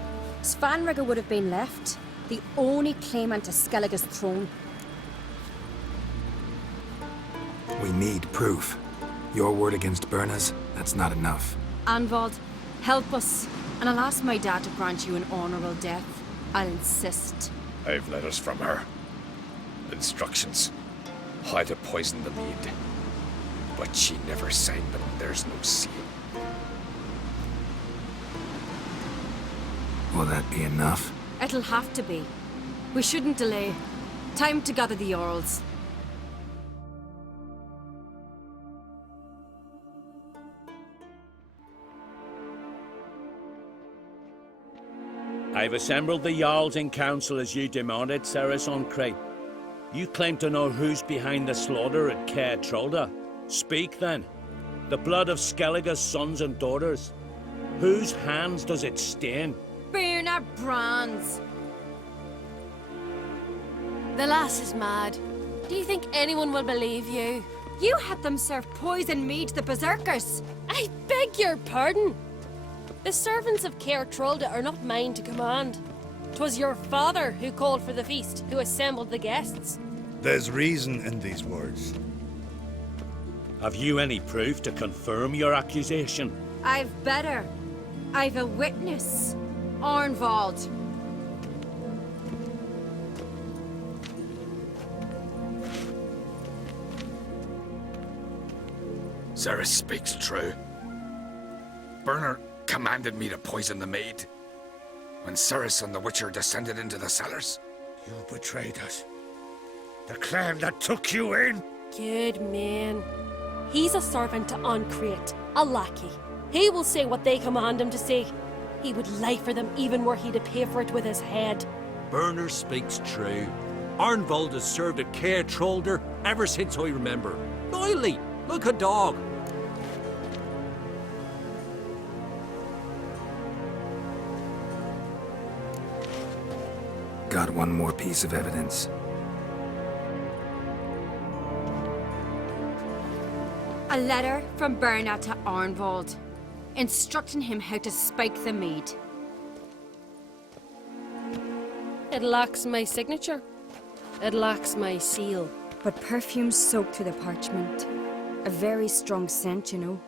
Svanrige would have been left, the only claimant to Skellige's throne. We need proof. Your word against Berna's, that's not enough. Arnvald, help us, and I'll ask my dad to grant you an honourable death. I'll insist. I've letters from her. Instructions. How to poison the mead. But she never signed them. There's no seal. Will that be enough? It'll have to be. We shouldn't delay. Time to gather the Jarls. I've assembled the Jarls in council as you demanded, Ceres on Crate. You claim to know who's behind the slaughter at Caer Trolda. Speak then. The blood of Skellige's sons and daughters. Whose hands does it stain? Berna Bran's. The lass is mad. Do you think anyone will believe you? You had them serve poison mead to the berserkers. I beg your pardon. The servants of Caer Trolda are not mine to command. 'Twas your father who called for the feast, who assembled the guests. There's reason in these words. Have you any proof to confirm your accusation? I've better. I've a witness. Arnvald. Ceres speaks true. Berna commanded me to poison the maid. When Ceres and the Witcher descended into the cellars. You betrayed us. The clan that took you in. Good man. He's a servant to Uncreate, a lackey. He will say what they command him to say. He would lie for them even were he to pay for it with his head. Berner speaks true. Arnvald has served at Caer Trolder ever since I remember. Loyally, like a dog. Got one more piece of evidence. A letter from Berna to Arnvald, instructing him how to spike the mead. It lacks my signature. It lacks my seal. But perfume soaked through the parchment. A very strong scent, you know.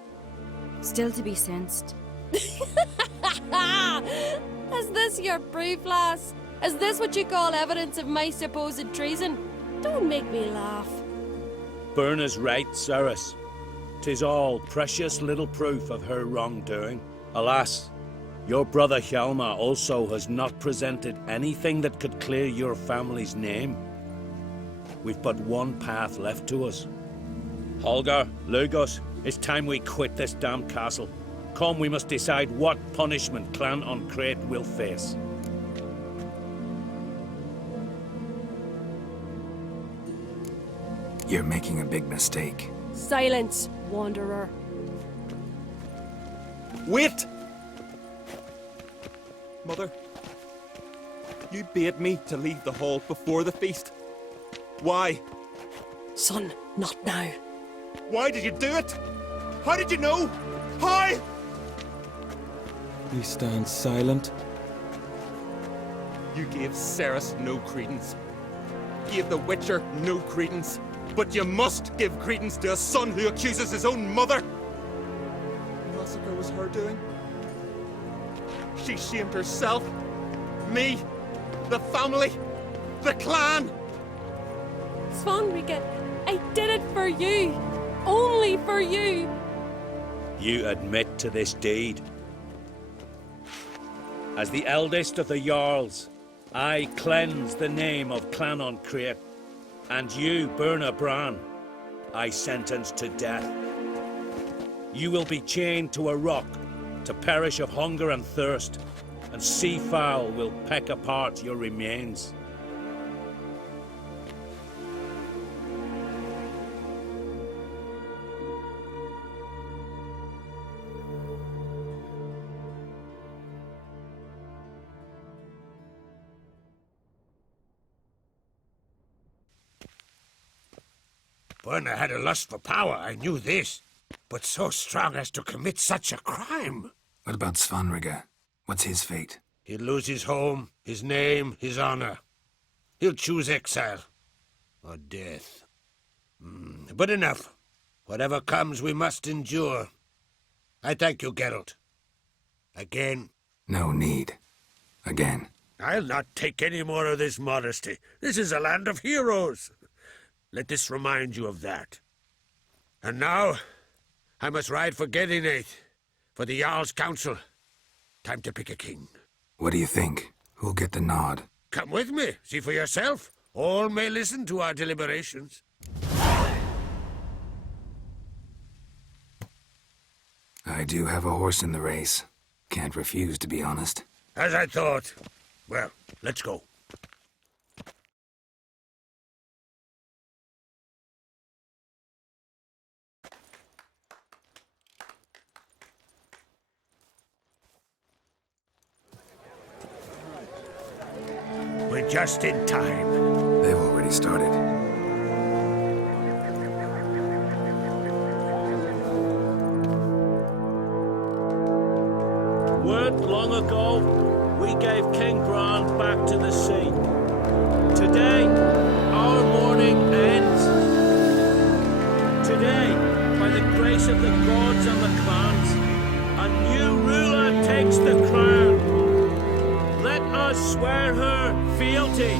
Still to be sensed. Is this your proof, lass? Is this what you call evidence of my supposed treason? Don't make me laugh. Berna's right, Ceres. 'Tis all precious little proof of her wrongdoing. Alas, Your brother Hjalmar also has not presented anything that could clear your family's name. We've but one path left to us. Holger, Lugos, it's time we quit this damn castle. Come, we must decide what punishment Clan on Crete will face. You're making a big mistake. Silence, wanderer. Wait! Mother, you bade me to leave the hall before the feast. Why? Son, not now. Why did you do it? How did you know? How? You stand silent. You gave Ceres no credence. Gave the Witcher no credence. But you must give credence to a son who accuses his own mother. The massacre was her doing. She shamed herself, me, the family, the clan. Svanrige, I did it for you. Only for you. You admit to this deed. As the eldest of the Jarls, I cleanse the name of Clan on Crete. And you, Berna Bran, I sentence to death. You will be chained to a rock to perish of hunger and thirst, and sea fowl will peck apart your remains. Berna had a lust for power, I knew this. But so strong as to commit such a crime. What about Svanrige? What's his fate? He'll lose his home, his name, his honor. He'll choose exile. Or death. But enough. Whatever comes, we must endure. I thank you, Geralt. Again. No need. Again. I'll not take any more of this modesty. This is a land of heroes. Let this remind you of that. And now, I must ride for Gedinate, for the Jarl's Council. Time to pick a king. What do you think? Who'll get the nod? Come with me, see for yourself. All may listen to our deliberations. I do have a horse in the race. Can't refuse, to be honest. As I thought. Well, let's go. We're just in time. They've already started. Weren't long ago, we gave King Bran back to the sea. Today, our mourning ends. Today, by the grace of the gods and the clans, a new ruler takes the crown. Let us swear her fealty.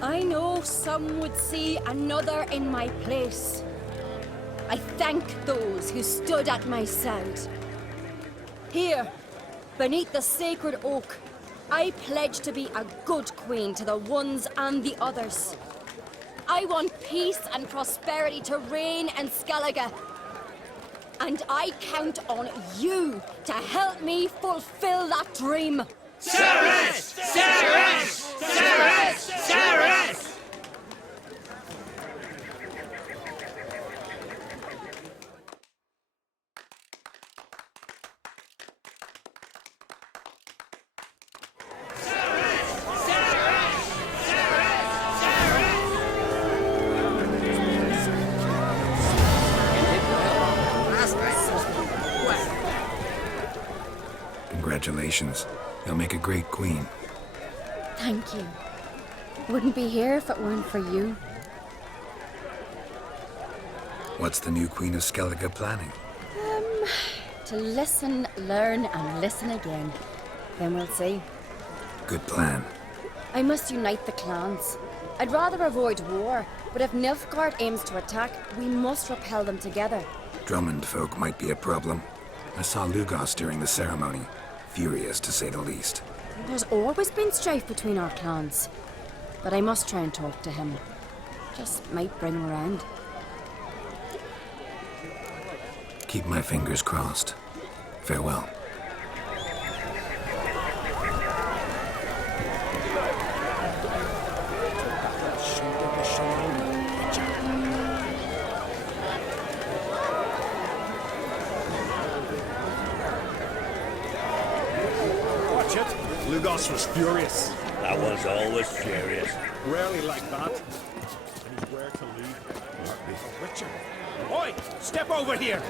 I know some would see another in my place. I thank those who stood at my side. Here, beneath the sacred oak, I pledge to be a good queen to the ones and the others. I want peace and prosperity to reign in Skellige. And I count on you to help me fulfill that dream. Ceres! Ceres! Ceres! Ceres! Congratulations. You'll make a great queen. Thank you. Wouldn't be here if it weren't for you. What's the new Queen of Skellige planning? To listen, learn, and listen again. Then we'll see. Good plan. I must unite the clans. I'd rather avoid war, but if Nilfgaard aims to attack, we must repel them together. Drummond folk might be a problem. I saw Lugos during the ceremony. Furious, to say the least. There's always been strife between our clans. But I must try and talk to him. Just might bring him around. Keep my fingers crossed. Farewell. Watch it. Lugos was furious. That was always furious. Rarely like that. And he's where to leave. Witcher. Oi! Step over here!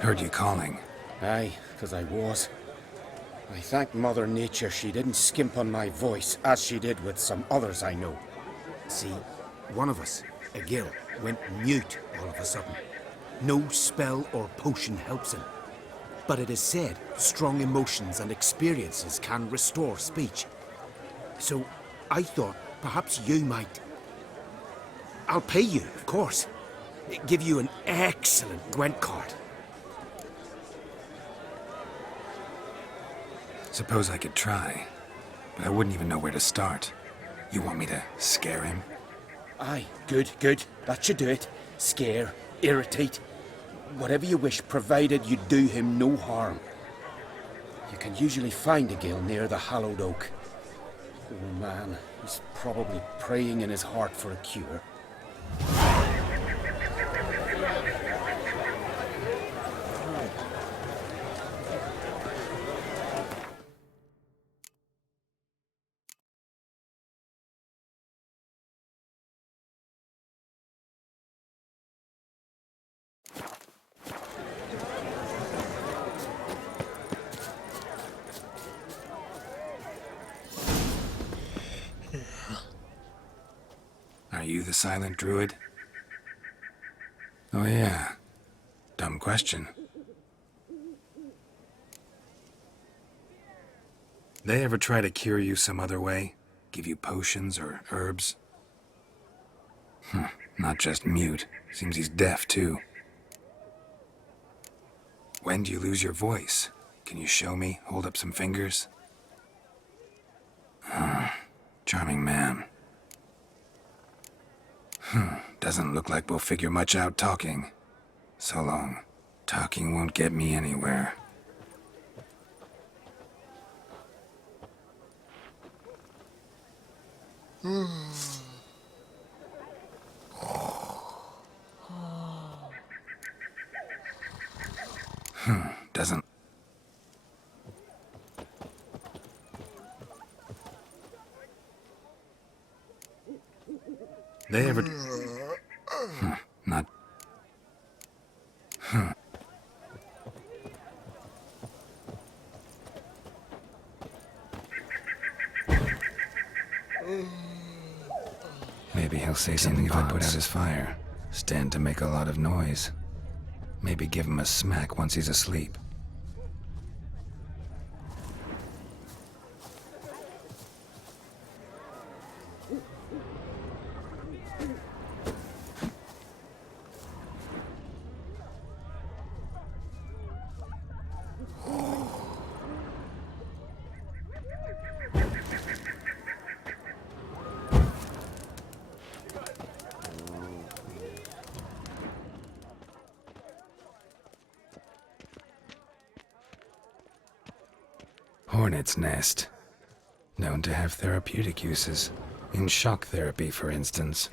Heard you calling. Aye, 'cause I was. I thank Mother Nature she didn't skimp on my voice, as she did with some others I know. See, one of us, a gill, went mute all of a sudden. No spell or potion helps him. But it is said strong emotions and experiences can restore speech. So I thought perhaps you might... I'll pay you, of course. Give you an excellent Gwent card. Suppose I could try, but I wouldn't even know where to start. You want me to scare him? Aye, good, good. That should do it. Scare, irritate, whatever you wish, provided you do him no harm. You can usually find a gill near the hallowed oak. Oh man, he's probably praying in his heart for a cure. Are you the silent druid? Oh yeah. Dumb question. They ever try to cure you some other way? Give you potions or herbs? Not just mute. Seems he's deaf too. When do you lose your voice? Can you show me? Hold up some fingers? Charming man. Doesn't look like we'll figure much out talking. So long. Talking won't get me anywhere. Doesn't... They ever... Not... Maybe he'll say something if I put out his fire. Stand to make a lot of noise. Maybe give him a smack once he's asleep. Hornet's nest. Known to have therapeutic uses. In shock therapy, for instance.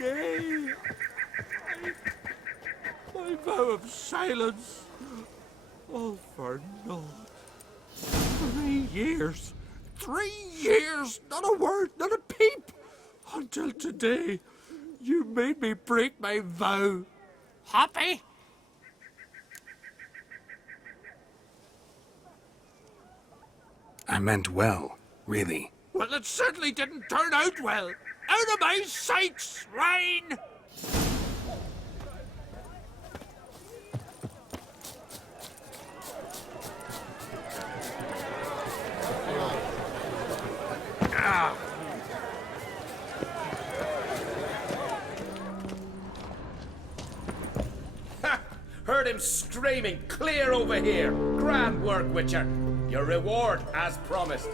Nay. My vow of silence. All for naught. 3 years. 3 years! Not a word, not a peep! Until today, you made me break my vow. Happy? I meant well, really. Well, it certainly didn't turn out well. Out of my sight, swine! Heard him screaming, clear over here. Grand work, Witcher. Your reward, as promised.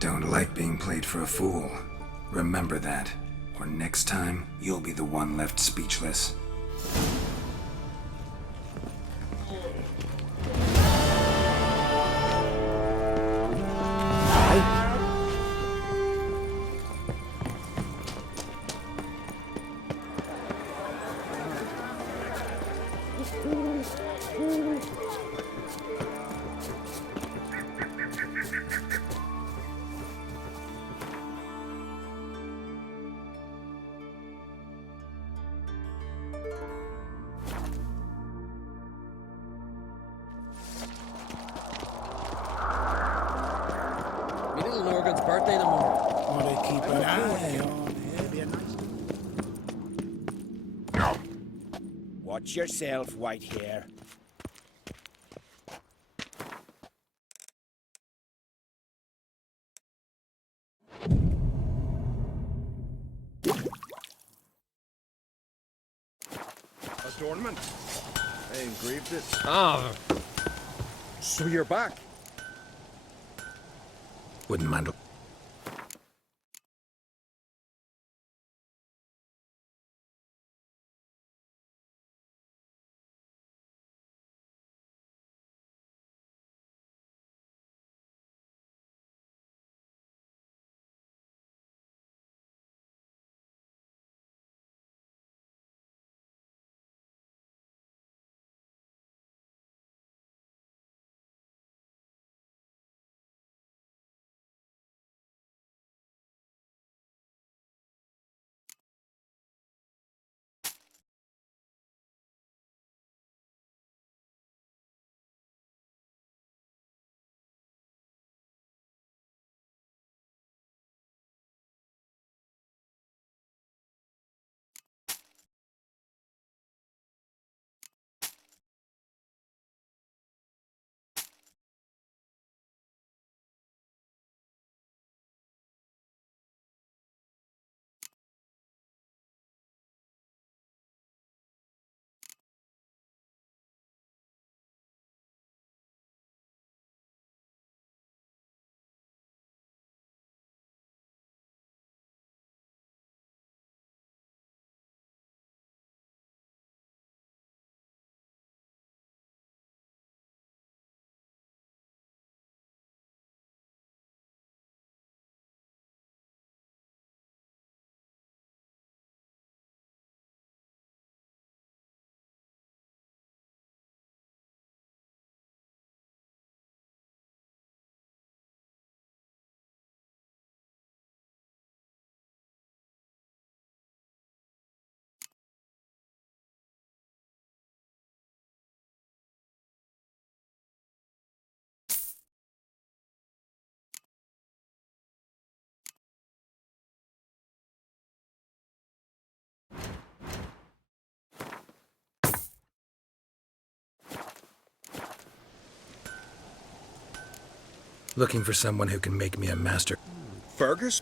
Don't like being played for a fool. Remember that, or next time, you'll be the one left speechless. Me little Morgan's birthday tomorrow. Want to keep an eye on. Yeah, be a nice. Watch yourself, white hair. Adornment. I engraved it. Ah, So you're back. Wouldn't mind. Looking for someone who can make me a master. Fergus,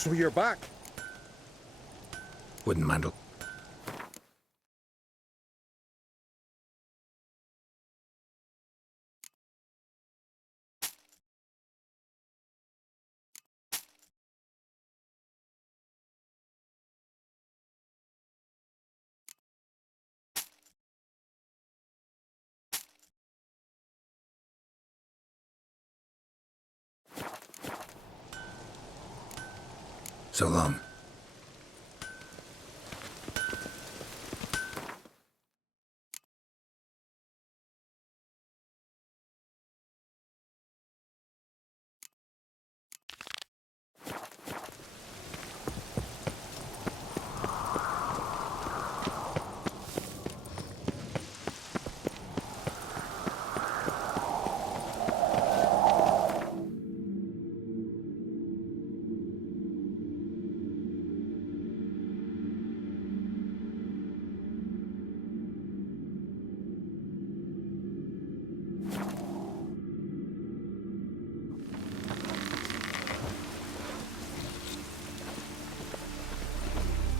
So you're back? Wooden mandel. So long.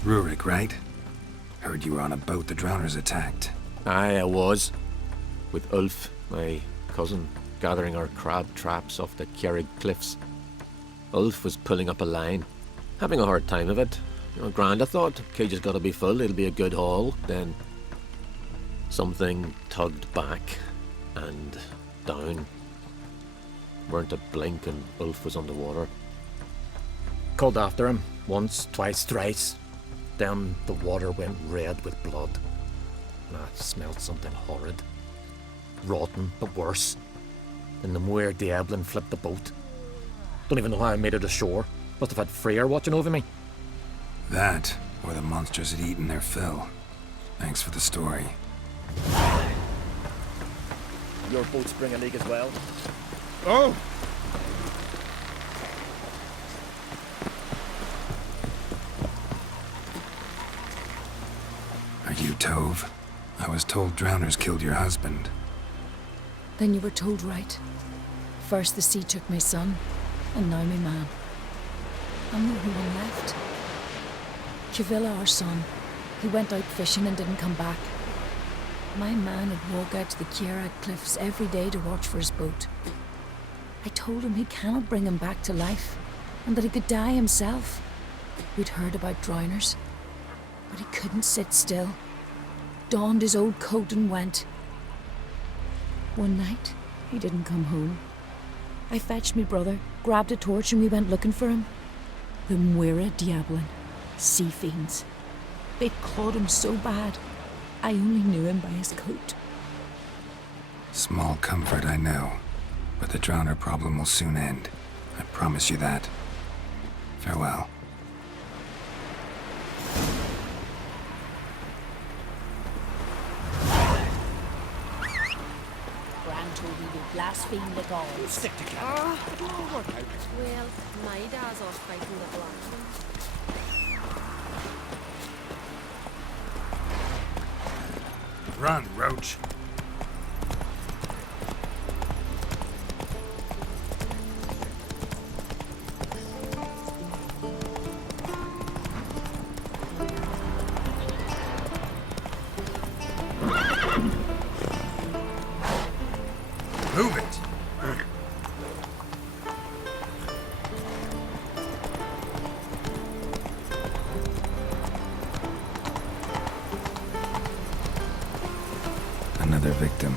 Rurik, right? Heard you were on a boat the drowners attacked. Aye, I was. With Ulf, my cousin, gathering our crab traps off the Kjerrig cliffs. Ulf was pulling up a line, having a hard time of it. Grand, I thought. Cage has got to be full, it'll be a good haul. Then something tugged back and down. Weren't a blink and Ulf was underwater. Called after him, once, twice, thrice. Then the water went red with blood. And I smelled something horrid. Rotten, but worse. Then the Muir Diablin flipped the boat. Don't even know how I made it ashore. Must have had Freyr watching over me. That, or the monsters had eaten their fill. Thanks for the story. Your boat's bring a leak as well. Oh! Are you Tove? I was told drowners killed your husband. Then you were told right. First the sea took my son, and now my man. I'm the only one left. Chavilla, our son, he went out fishing and didn't come back. My man would walk out to the Kjerrig cliffs every day to watch for his boat. I told him he cannot bring him back to life, and that he could die himself. We'd heard about drowners, but he couldn't sit still. Donned his old coat and went. One night, he didn't come home. I fetched me brother, grabbed a torch, and we went looking for him. The Muira Diablin, sea fiends. They'd clawed him so bad, I only knew him by his coat. Small comfort, I know. But the drowner problem will soon end. I promise you that. Farewell. Gran told me you blaspheme the gods. Stick to Cat. Well, my dad's off fighting the black one. Run, Roach. Move it! Another victim.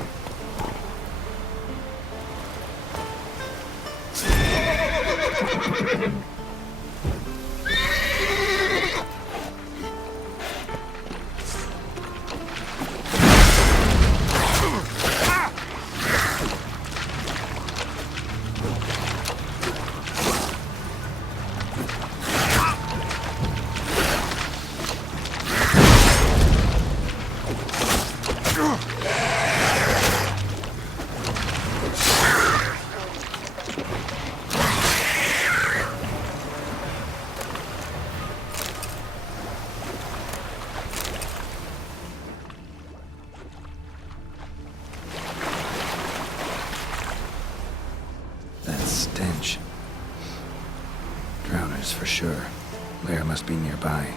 Lair must be nearby.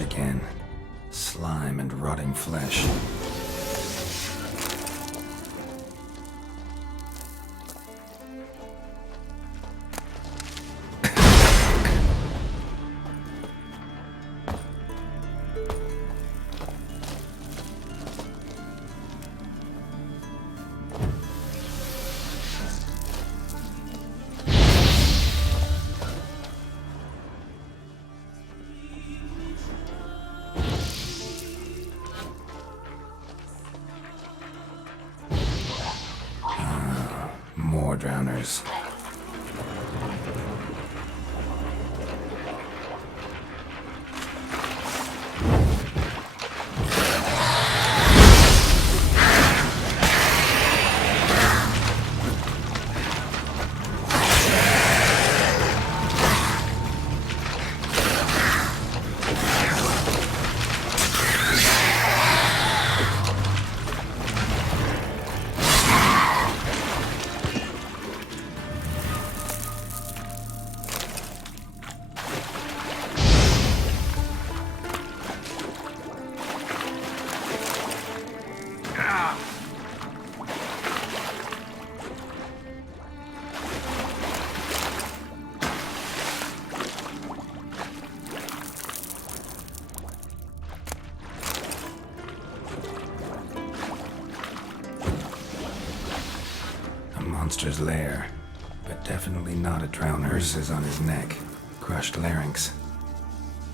Again. Slime and rotting flesh. Drowners. Monster's lair, but definitely not a drowner. Is on his neck, crushed larynx,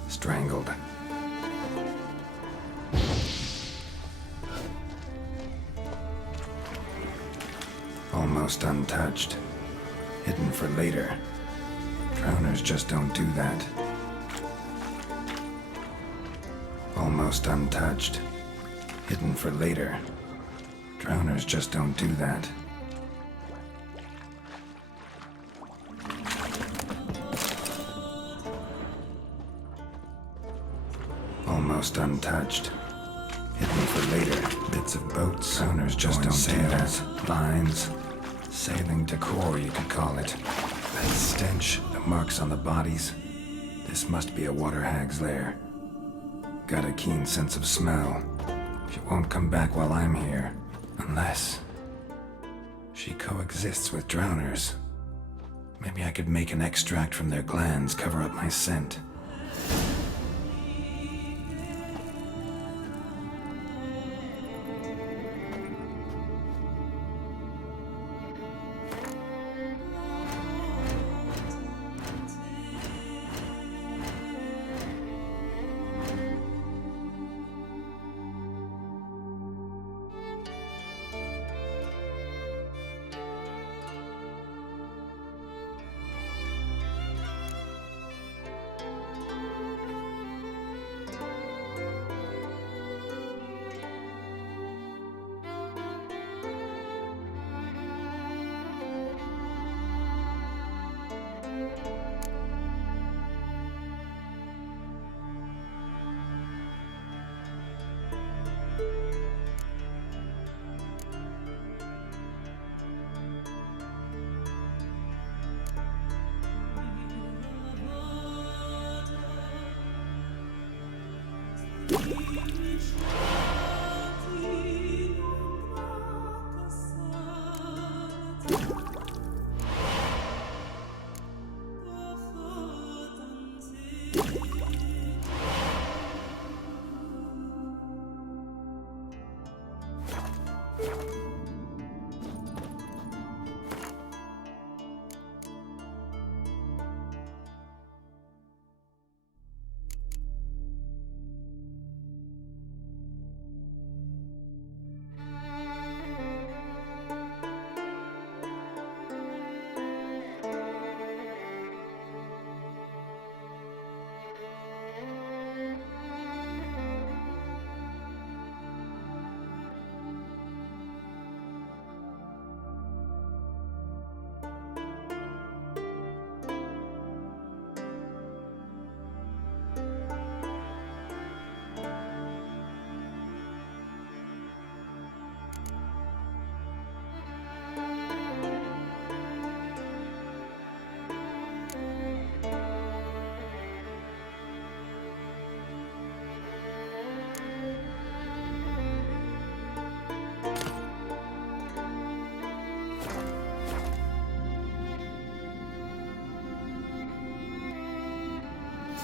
strangled. Almost untouched, hidden for later. Drowners just don't do that. Almost untouched, hidden for later. Drowners just don't do that. Almost untouched. Hidden for later. Bits of boats. Owners just don't sails, do that. Lines. Sailing decor, you could call it. That stench, the marks on the bodies. This must be a water hag's lair. Got a keen sense of smell. She won't come back while I'm here. Unless she coexists with drowners. Maybe I could make an extract from their glands cover up my scent.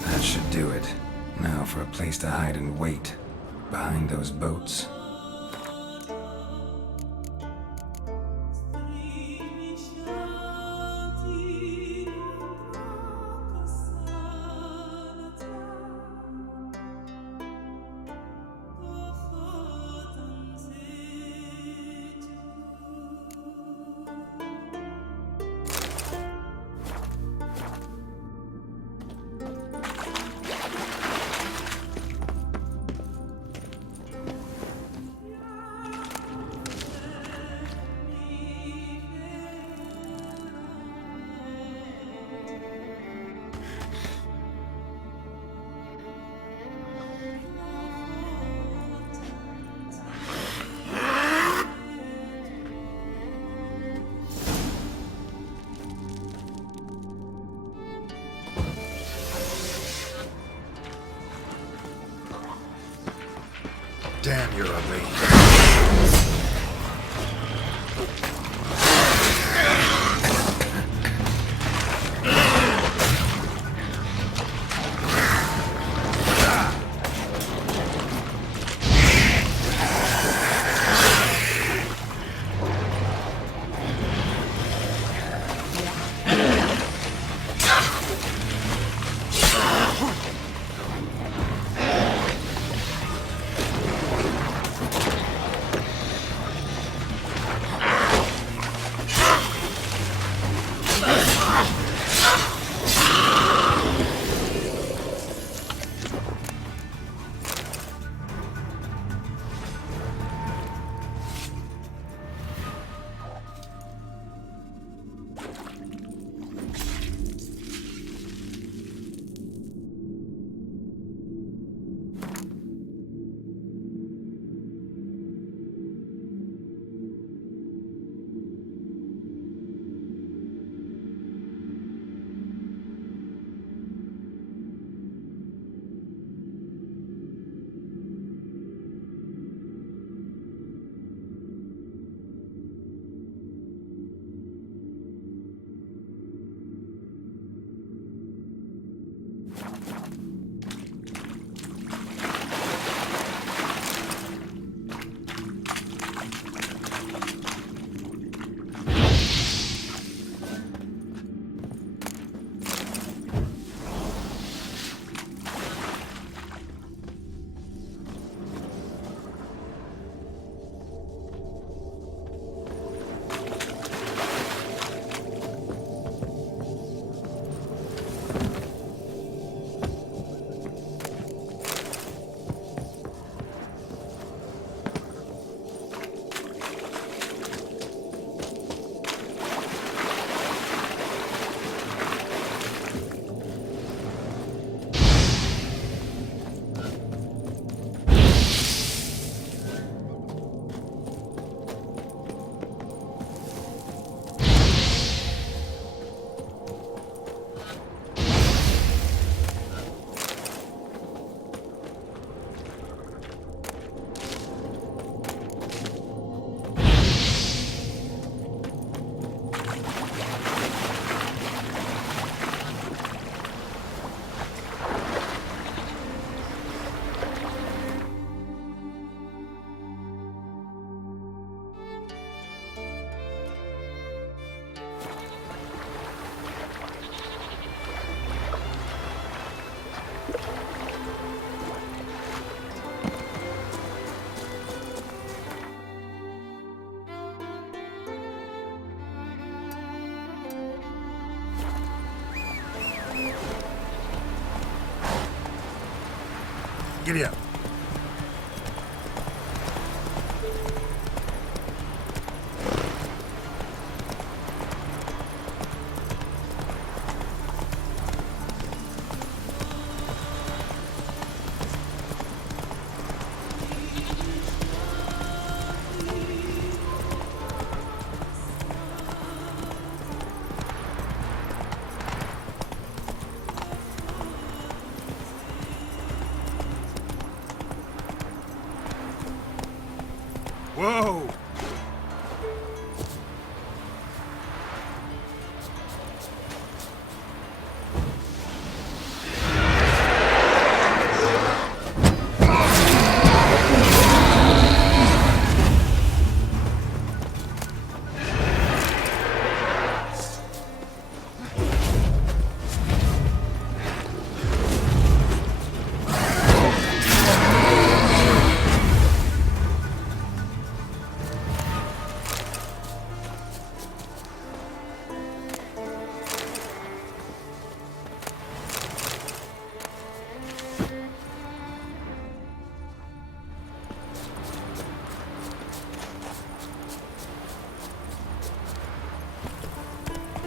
That should do it. Now for a place to hide and wait. Behind those boats. Damn, you're ugly. you. Whoa!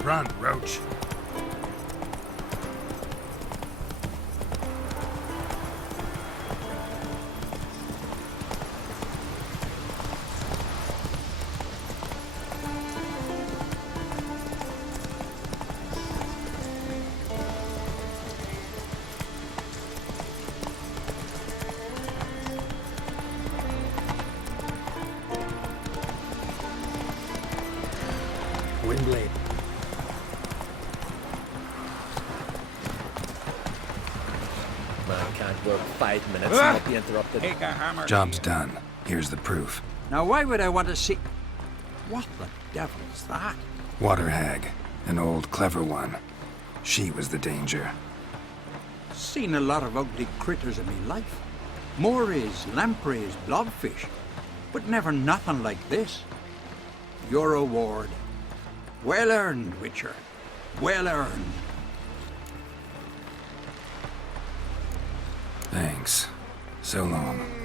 Run, Roach. Windblade. Man can't work 5 minutes and not be interrupted. Take a hammer. Job's done. Here's the proof. Now, why would I want to see... What the devil's that? Water hag. An old, clever one. She was the danger. Seen a lot of ugly critters in me life. Morays, lampreys, blobfish. But never nothing like this. Your reward. Well earned, Witcher. Well earned. Thanks. So long.